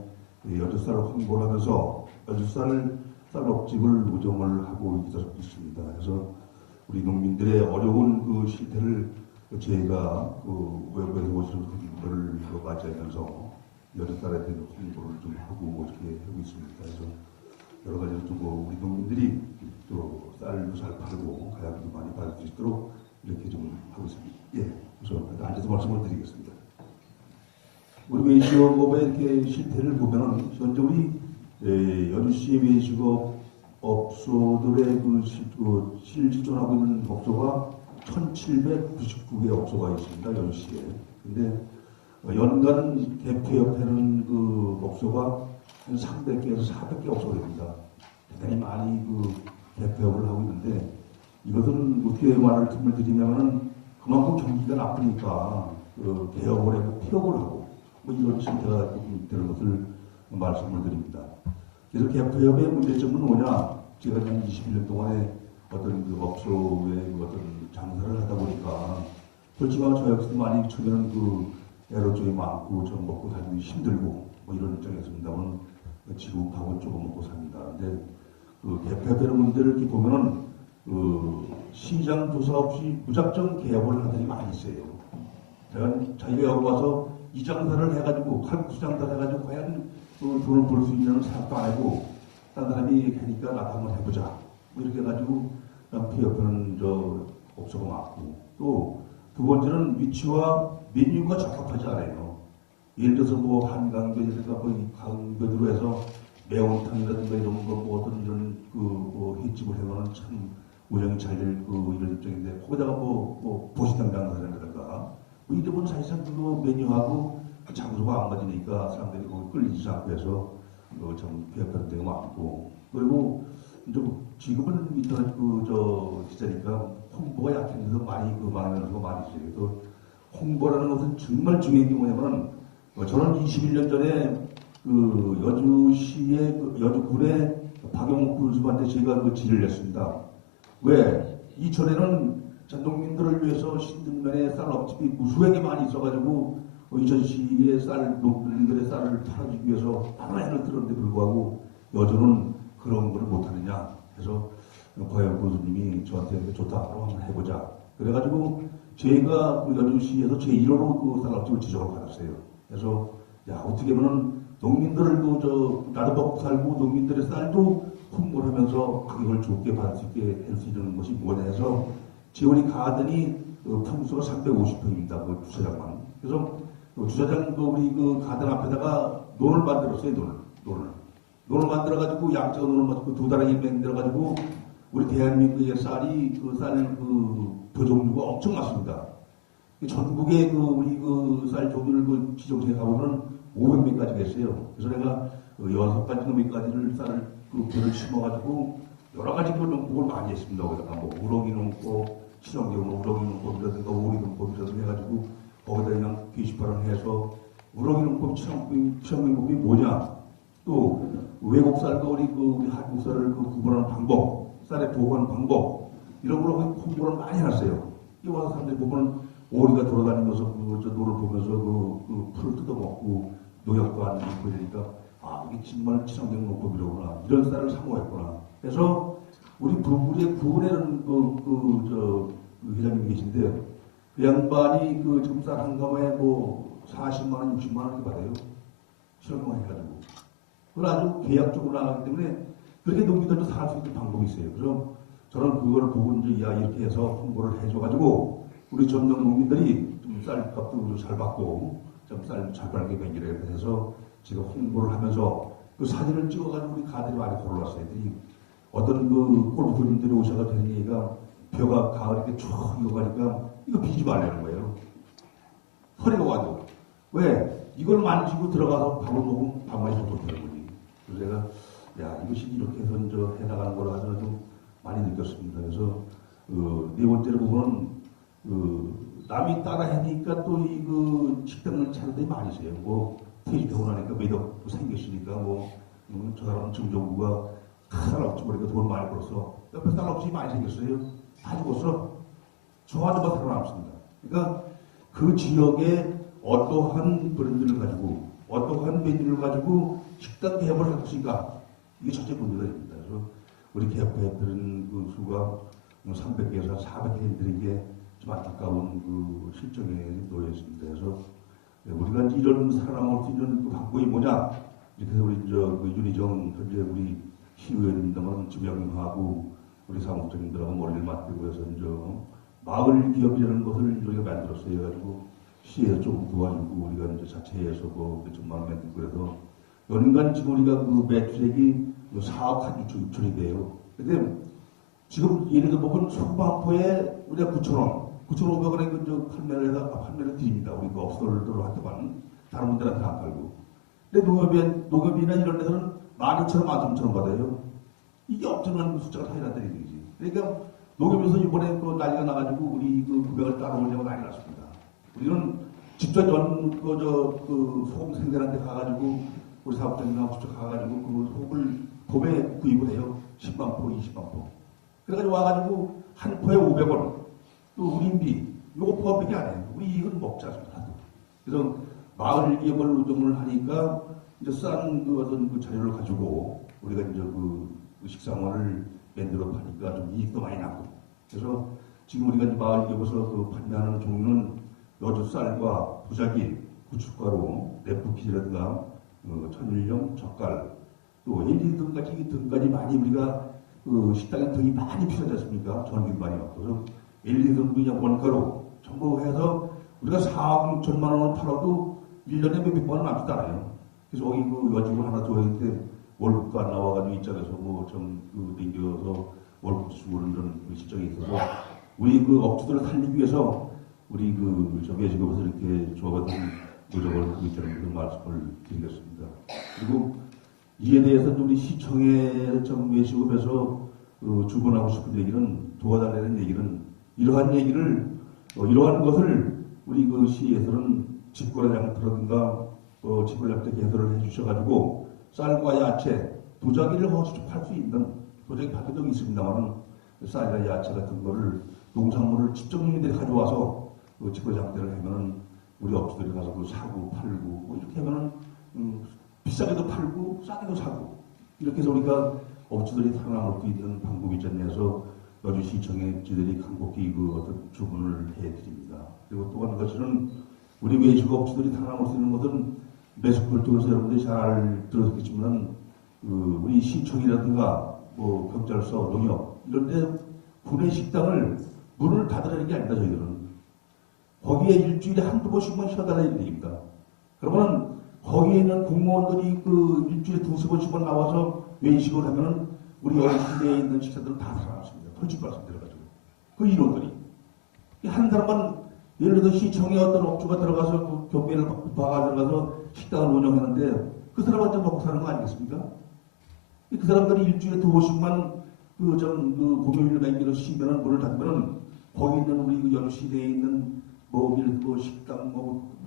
여주쌀을 홍보를 하면서 여주쌀 쌀업집을 운영을 하고 있습니다. 그래서 우리 농민들의 어려운 그 실태를 저희가 외부에서 오시는 분들을 맞이하면서 여주쌀에 대한 홍보를 좀 하고 이렇게 하고 있습니다. 그래서 여러 가지로 좀 우리 농민들이 또 쌀도 잘 팔고 가약도 많이 받을 수 있도록 이렇게 좀 하고 있습니다. 예, 그래서 앉아서 말씀을 드리겠습니다. 우리 외식업의 이렇게 실태를 보면은 현재 우리 여주시 외식업 업소들의 실존하고 있는 업소가 1,799개 업소가 있습니다. 여주시에. 근데 연간 대표협회는 그 업소가 한 300개에서 400개 업소가 됩니다. 대단히 많이 대표협을 하고 있는데 이것은 어떻게 말을 틈을 드리냐면은 그만큼 경기가 나쁘니까 개업을 하고 폐업을 하고 뭐 이런 실태가 조금 되는 것을 말씀을 드립니다. 그래서 대표협의 문제점은 뭐냐? 제가 한 21년 동안에 어떤 업소의 어떤 장사를 하다 보니까 솔직히 말하면 저 역시도 많이 처음에는 애로 쪽이 많고 좀 먹고 살기 힘들고 뭐 이런 입장이었습니다만 지금 밥은 조금 먹고 삽니다. 근데 대표되는 문제를 이렇게 보면은 시장 조사 없이 무작정 개업을 하더니 많이 있어요. 자기가 여기 와서 이 장사를 해가지고 칼국수 장사를 해가지고 과연 돈을 벌 수 있는 생각도 안 하고 딴 사람이 하니까 나도 한번 해보자 뭐 이렇게 해가지고 폐업하는 업소가 많고 또 두 번째는 위치와 메뉴가 적합하지 않아요. 예를 들어서 뭐 한강변이라든가 강변으로 해서 매운탕이라든가 이런 거 뭐 어떤 이런 횟집을 해놓으면 참 운영이 잘 될 이런 입장인데 거기다가 보시당 장사라든가 뭐 이러면 사실상 메뉴하고 장소가 안 맞으니까 사람들이 거기 끌리지 않고 해서 참 폐업하는 데가 많고 그리고 지금은 인터넷 시대니까 홍보가 약해져서 많이 망하는 경우가 많이 있어요. 그래서 홍보라는 것은 정말 중요한 게 뭐냐면 저는 21년 전에 여주시의 여주군의 박용욱 군수한테 제가 질의를 냈습니다. 왜 이전에는 농민들을 위해서 신등면에 쌀업집이 무수하게 많이 있어가지고 이전시의 농민들의 쌀을 팔아주기 위해서 많은 애를 들었는데 불구하고 여주는 그런 걸 못하느냐. 그래서 박용욱 군수님이 저한테 좋다, 그럼 한번 해보자. 그래가지고 제가 여주시에서 제 1호로 쌀업집을 지정을 받았어요. 그래서 어떻게 보면 농민들을 나도 먹고 살고 농민들의 쌀도 홍보를 하면서 가격을 좋게 받을 수 있게 할 수 있는 것이 뭐냐 해서 지원이 가더니 평수가 350평입니다. 그 주차장만. 그래서 주차장 우리 가든 앞에다가 논을 만들었어요. 논을 만들어가지고 양쪽으로 논을 만들고 두 다랑이 만들어가지고 우리 대한민국의 쌀이 벼종류가 엄청 많습니다. 전국에 우리 쌀 종류를 지정해 가보면 500명까지 됐어요. 그래서 내가 6가지 놈까지를 쌀을 벼를 심어가지고 여러 가지 농법을 많이 했습니다. 거기다가 우렁이 농법, 친환경 우렁이 농법이라든가 오리 농법이라든가 해가지고 거기다 그냥 게시판을 해서 우렁이 농법, 친환경 농법이 뭐냐? 또 외국 쌀과 우리 한국 쌀을 구분하는 방법, 쌀의 보관 방법 이런 걸로 홍보를 많이 해놨어요. 이 와서 사람들이 보면 오리가 돌아다니면서 저 노를 보면서 그 풀을 뜯어먹고 농약도 안 넣고 이러니까 아 이게 정말 친환경 농법이로구나 이런 쌀을 사모했구나. 그래서 우리 우리의 구원에는 그 회장님 계신데 그 양반이 그 지금 쌀 한 가마에 뭐 40만 원, 60만 원 이렇게 받아요. 실험만 해가지고. 그걸 아주 계약적으로 나가기 때문에 그렇게 농민들도 살 수 있는 방법이 있어요. 그래서 저는 그거를 보고 이제 야 이렇게 해서 홍보를 해줘가지고 우리 전국 농민들이 좀 쌀값도 잘 받고 좀 쌀 잘 받게 되기를 해서 제가 홍보를 하면서 그 사진을 찍어가지고 우리 가들이 많이 걸어왔어요. 어떤 그 골프님들이 오셔가 되는 얘기가 벼가 가을 이렇게 쭉 익어가니까 이거 비지 말라는 거예요. 허리가 와도. 왜? 이걸 만지고 들어가서 밥을 먹으면 밥맛이 더 좋다는 거지. 그래서 제가, 야, 이것이 이렇게 해서 저 해나가는 거라 가지고 좀 많이 느꼈습니다. 그래서, 네 번째로 보면, 남이 따라 하니까 또 이 식당을 차는 데 많이 있어요. 뭐, 퇴직하고 나니까 매덕도 생겼으니까 뭐, 저 사람은 정정부가 쌀업지 보니까 돈 많이 벌어서 옆에 쌀업지 많이 생겼어요. 다 죽었어. 저 아줌마 살아남습니다. 그러니까 그 지역에 어떠한 브랜드를 가지고 어떠한 메뉴를 가지고 식당 개업을 할 것인가 이게 첫째 문제가 됩니다. 그래서 우리 개업회들은 그 수가 300개에서 400개 되는 게 좀 안타까운 그 실정에 놓여 있습니다. 그래서 우리가 이제 이런 살아남을 수 있는 그 방법이 뭐냐 이렇게 해서 우리 그 윤희정 현재 우리 시의원님들은 지명하고 우리 사무장님들하고 머리를 맞대고 해서 이제 마을 기업이라는 것을 우리가 만들었어요. 해가지고 시에서 좀 도와주고 우리가 이제 자체에서 뭐 몇천만 원 만들고 그래서 연간 지금 우리가 그 매출액이 4억 한 6천이 돼요. 근데 지금 예를 들어 보면 소방포에 우리가 9,500원에 그 판매를 드립니다. 우리 그 업소들한테만 다른 분들한테 안 팔고. 근데 농협이나 이런 데서는 12,000원, 13,000원 받아요. 이게 엄청난 숫자가 차이 난다는 얘기지. 그러니까 농협에서 이번에 그 난리가 나가지고 우리 그 금액을 따라오려고 난리 났습니다. 우리는 직접 소금 생산한테 가가지고 우리 사업장님하고 직접 가가지고 그 소금을 봄에 구입을 해요. 10만 포, 20만 포. 그래가지고 와가지고 한 포에 500원. 또 우린비 요거 포함밖에 안 해요. 우리 이걸 먹지 않습니다. 그래서 마을 기업을 운영을 하니까 이제 싼 그 어떤 그 자료를 가지고 우리가 이제 그 식상원을 만들어 파니까 좀 이익도 많이 나고. 그래서 지금 우리가 이제 마을 기업에서 그 판매하는 종류는 여주 쌀과 부자기, 고춧가루, 레프키라든가 천일염, 젓갈, 또 LED 등까지 많이 우리가 그 식당에 등이 많이 필요하지 않습니까? 전기도 많이 왔고. LED 등도 그냥 원가로 전부 해서 우리가 4억 6천만 원을 팔아도 1년에 몇백만 원 남지도 않아요. 그래서 거기 그 여직원 하나 줘야 되는데 월급도 안 나와가지고 입장에서 뭐좀 땡겨서 월급 주고는 그런 실정이 있어서 우리 그 업주들을 살리기 위해서 우리 그 외식업에서 이렇게 조합한 노력을 하고 있다는 그런 말씀을 드리겠습니다. 그리고 이에 대해서 우리 시청의 외식업에서 주관하고 싶은 얘기는 도와달라는 얘기는 이러한 것을 우리 그 시에서는 직거래장터라든가 직거래장터 개설을 해주셔가지고 쌀과 야채, 도자기를 팔 수 있는 도자기 팔 적이 있습니다만 쌀이나 야채 같은 거를 농산물을 직접 농민들이 가져와서 직거래장터를 하면은 우리 업주들이 가서 그 사고 팔고 뭐 이렇게 하면은 비싸게도 팔고 싸게도 사고 이렇게 해서 우리가 업주들이 살아남을 수 있는 방법이 있지 않냐 해서 여주시청에 저희들이 간곡히 그 어떤 주문을 해드립니다. 그리고 또 한 가지는 우리 외식업주들이 살아남을 수 있는 것은 매스컴을 통해서 여러분들이 잘 들었겠지만 우리 시청이라든가 뭐 경찰서, 농협 이런 데 구내 식당을 문을 닫으라는 게 아닙니다. 저희들은 거기에 일주일에 한두 번씩만 쉬어달라는 얘기입니다. 그러면 거기에 있는 공무원들이 그 일주일에 두세 번씩만 나와서 외식을 하면은 우리 여주시내에 있는 식사들은 다 살아났습니다. 솔직히 말씀드려가지고 그 인원들이 한 사람만 예를 들어 시청에 어떤 업주가 들어가서 그 경비를 봐가 들어가서 식당을 운영하는데 그 사람한테 먹고 사는 거 아니겠습니까? 그 사람들이 일주일에 두 번씩만 금요일 맹기로 쉬면은 문을 닫으면은 거기 있는 우리 그 여주시내에 있는 뭐 식당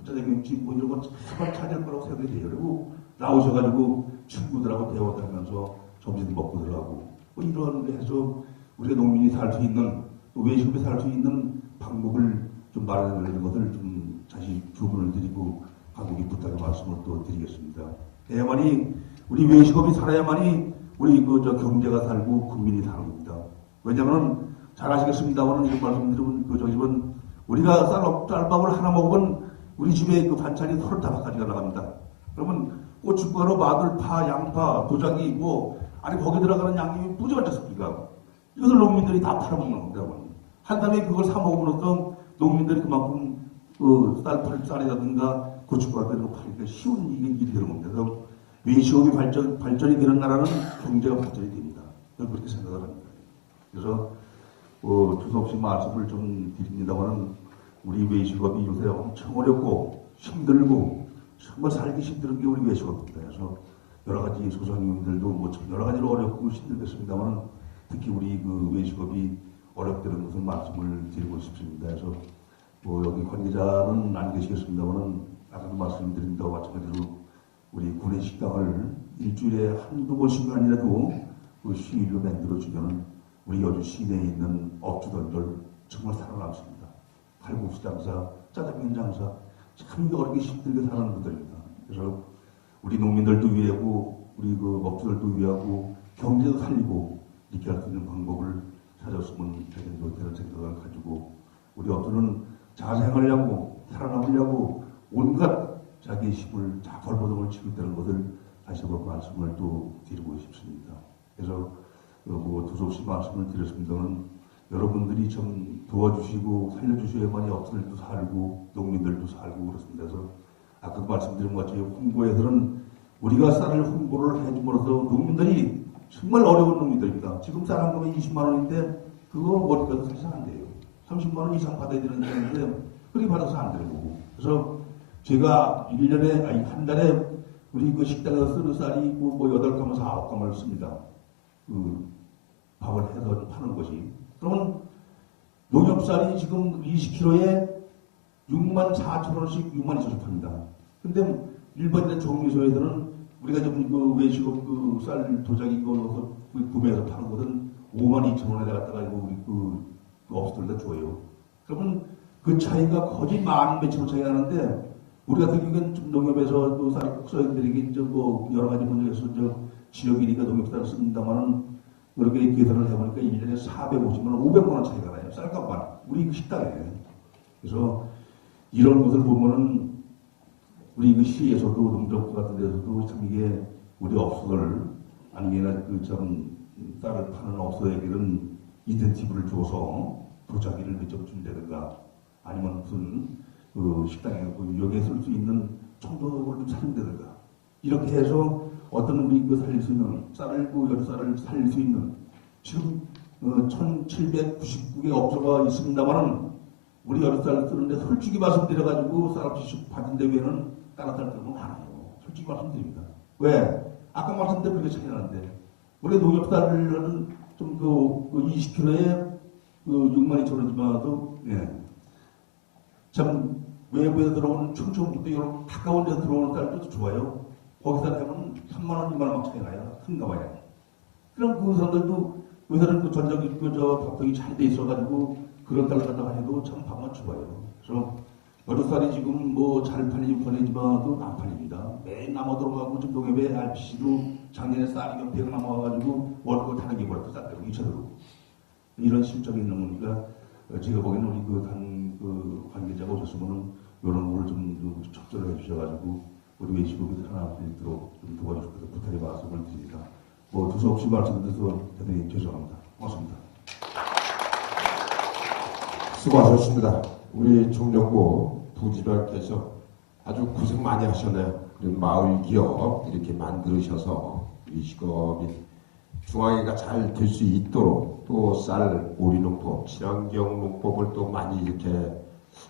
짜장면집 뭐 이런 거 차만 찾을 거라고 생각이 돼요. 그리고 나오셔가지고 친구들하고 대화하면서 점심 먹고 들어가고 뭐 이런 거 해서 우리가 농민이 살 수 있는 외식업에 살 수 있는 방법을 좀 마련하는 것을 좀 다시 주문을 드리고 간곡히 부탁의 말씀을 또 드리겠습니다. 해야만이 우리 외식업이 살아야만이 우리 경제가 살고 국민이 사는 겁니다. 왜냐하면 잘 아시겠습니다만 이런 말씀드리면 우리가 쌀밥을 하나 먹으면 우리 집에 반찬이 35가지가 나갑니다. 그러면 고춧가루, 마늘, 파, 양파, 도자기 아니 거기 들어가는 양념이 뿌지가졌습니까? 이것을 농민들이 다 팔아먹는 겁니다. 한 달에 그걸 사 먹음으로써 농민들이 그만큼 쌀이라든가 고춧가루 이런 거 파니까 쉬운 일이 되는 겁니다. 그래서 외식업이 발전이 되는 나라는 경제가 발전이 됩니다. 저는 그렇게 생각을 합니다. 그래서 두서없이 말씀을 좀 드립니다만 우리 외식업이 요새 엄청 어렵고 힘들고 정말 살기 힘든 게 우리 외식업입니다. 그래서 여러 가지 소상공인들도 여러 가지로 어렵고 힘들겠습니다만 특히 우리 외식업이 어렵다는 것을 말씀을 드리고 싶습니다. 그래서 여기 관계자는 안 계시겠습니다만 아까도 말씀드린 바와 마찬가지로 우리 구내 식당을 일주일에 한두 번씩은 아니라도 휴일로 만들어주면 우리 여주 시내에 있는 업주들 정말 살아남습니다. 칼국수 장사, 짜장면 장사 참 어렵게 힘들게 사는 분들입니다. 그래서 우리 농민들도 위하고 우리 업주들도 위하고 경제도 살리고 이렇게 할 수 있는 방법을 찾았으면 되는 생각을 가지고 우리 업주는 자생하려고 살아남으려고 온갖 자기의 힘을 다 벌거동을 치고 있다는 것을 다시 한번 말씀을 또 드리고 싶습니다. 그래서 두서없이 말씀을 드렸습니다만 여러분들이 좀 도와주시고 살려주셔야만이 업주들도 살고 농민들도 살고 그렇습니다. 그래서 아까 말씀드린 것 같이 홍보에서는 우리가 쌀을 홍보를 해줌으로써 농민들이 정말 어려운 놈들입니다. 지금 쌀 한 검에 20만 원인데 그거 어디가도 사실 안 돼요. 30만 원 이상 받아야 되는데 그렇게 받아서 안 되는 거고. 그래서 제가 1년에 아니 한 달에 우리 그 식당에서 쓰는 쌀이 뭐 8가마에서 9가마를 씁니다. 밥을 해서 파는 것이. 그러면 농협쌀이 지금 20kg에 6만 4천 원씩 6만 2천 원씩 팝니다. 근데 일반적인 정미소에서는 우리가 지금 그 외식업 그 쌀 도자기 거 구매해서 파는 것은 5만 2천 원에 갖다가 우리 그 업소들에다 줘요. 그러면 그 차이가 거의 만 몇천 원 차이 나는데 우리 같은 경우는 좀 농협에서 그 쌀 국소인들에게 이제 여러 가지 분야에서 지역이니까 농협쌀을 씁니다만은 그렇게 계산을 해보니까 1년에 450만 원, 500만 원 차이가 나요. 쌀값만. 우리 그 식당에. 그래서 이런 것을 보면은 우리 그 시에서도 농정부 같은 데서도 참 이게 우리 업소들 아니면 쌀을 파는 업소에게는 인센티브를 줘서 도자기를 몇 점 준다든가 아니면 무슨 식당에 여기에 쓸 수 있는 청도를 좀 사준다든가 이렇게 해서 어떤 우리 살릴 수 있는 쌀을 쌀을 살릴 수 있는 지금 1799개 업소가 있습니다만은 우리 여름쌀 쓰는데 솔직히 말씀드려가지고 쌀값이 받은 데 외에는 다른 쌀들은 많아요. 솔직히 말씀드립니다. 왜? 아까 말씀드린 그렇게 차이 나는데 우리 농협쌀은 좀 20kg에 6만 2천 원이지만도 참 외부에 들어오는 충청북도 이런 가까운 데서 들어오는 쌀도 좋아요. 거기서 하면 3만 원, 2만 원 막 차이 나요. 큰가 봐요. 그럼 그 사람들도 요새는 그 전적이 밥통이 잘 돼 있어가지고 그런 쌀 갖다가 해도 참 밥만 좋아요. 그래서 여름쌀이 지금 잘 팔리지 팔리지만도 안 팔립니다. 매일 남아 들어가고 지금 농협에 RPC로 작년에 쌀이 몇 배가 남아가지고 월급을 다는 게 버렸고 쌀 때로 2차로 이런 실적이 있는 거니까 제가 보기에는 우리 관계자가 오셨으면 이런 거를 좀 적절히 해주셔가지고 우리 외식업이 살아날 수 있도록 좀 도와주셔서 부탁의 말씀을 드립니다. 두서없이 말씀드려서 대단히 죄송합니다. 고맙습니다. 수고하셨습니다. 우리 종정부 부지런께서 아주 고생 많이 하셨네요. 그리고 마을 기업 이렇게 만들으셔서 외식업이 중앙회가 잘 될 수 있도록 또 쌀, 오리농법, 친환경 농법을 또 많이 이렇게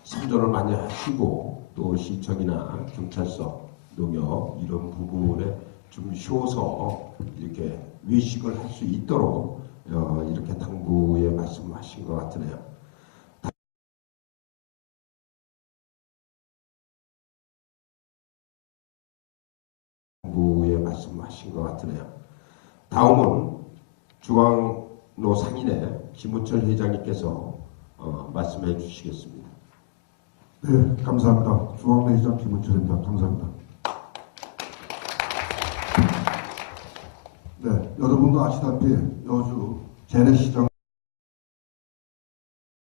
선전을 많이 하시고 또 시청이나 경찰서, 농협 이런 부분에 좀 쉬어서 이렇게 외식을 할 수 있도록 이렇게 당부의 말씀하신 것 같으네요. 당부의 말씀하신 것 같으네요. 다음은 중앙 상인의 김우철 회장님께서 말씀해 주시겠습니다. 네, 감사합니다. 중앙회 회장 김은철입니다. 감사합니다. 네, 여러분도 아시다시피 여주 재래시장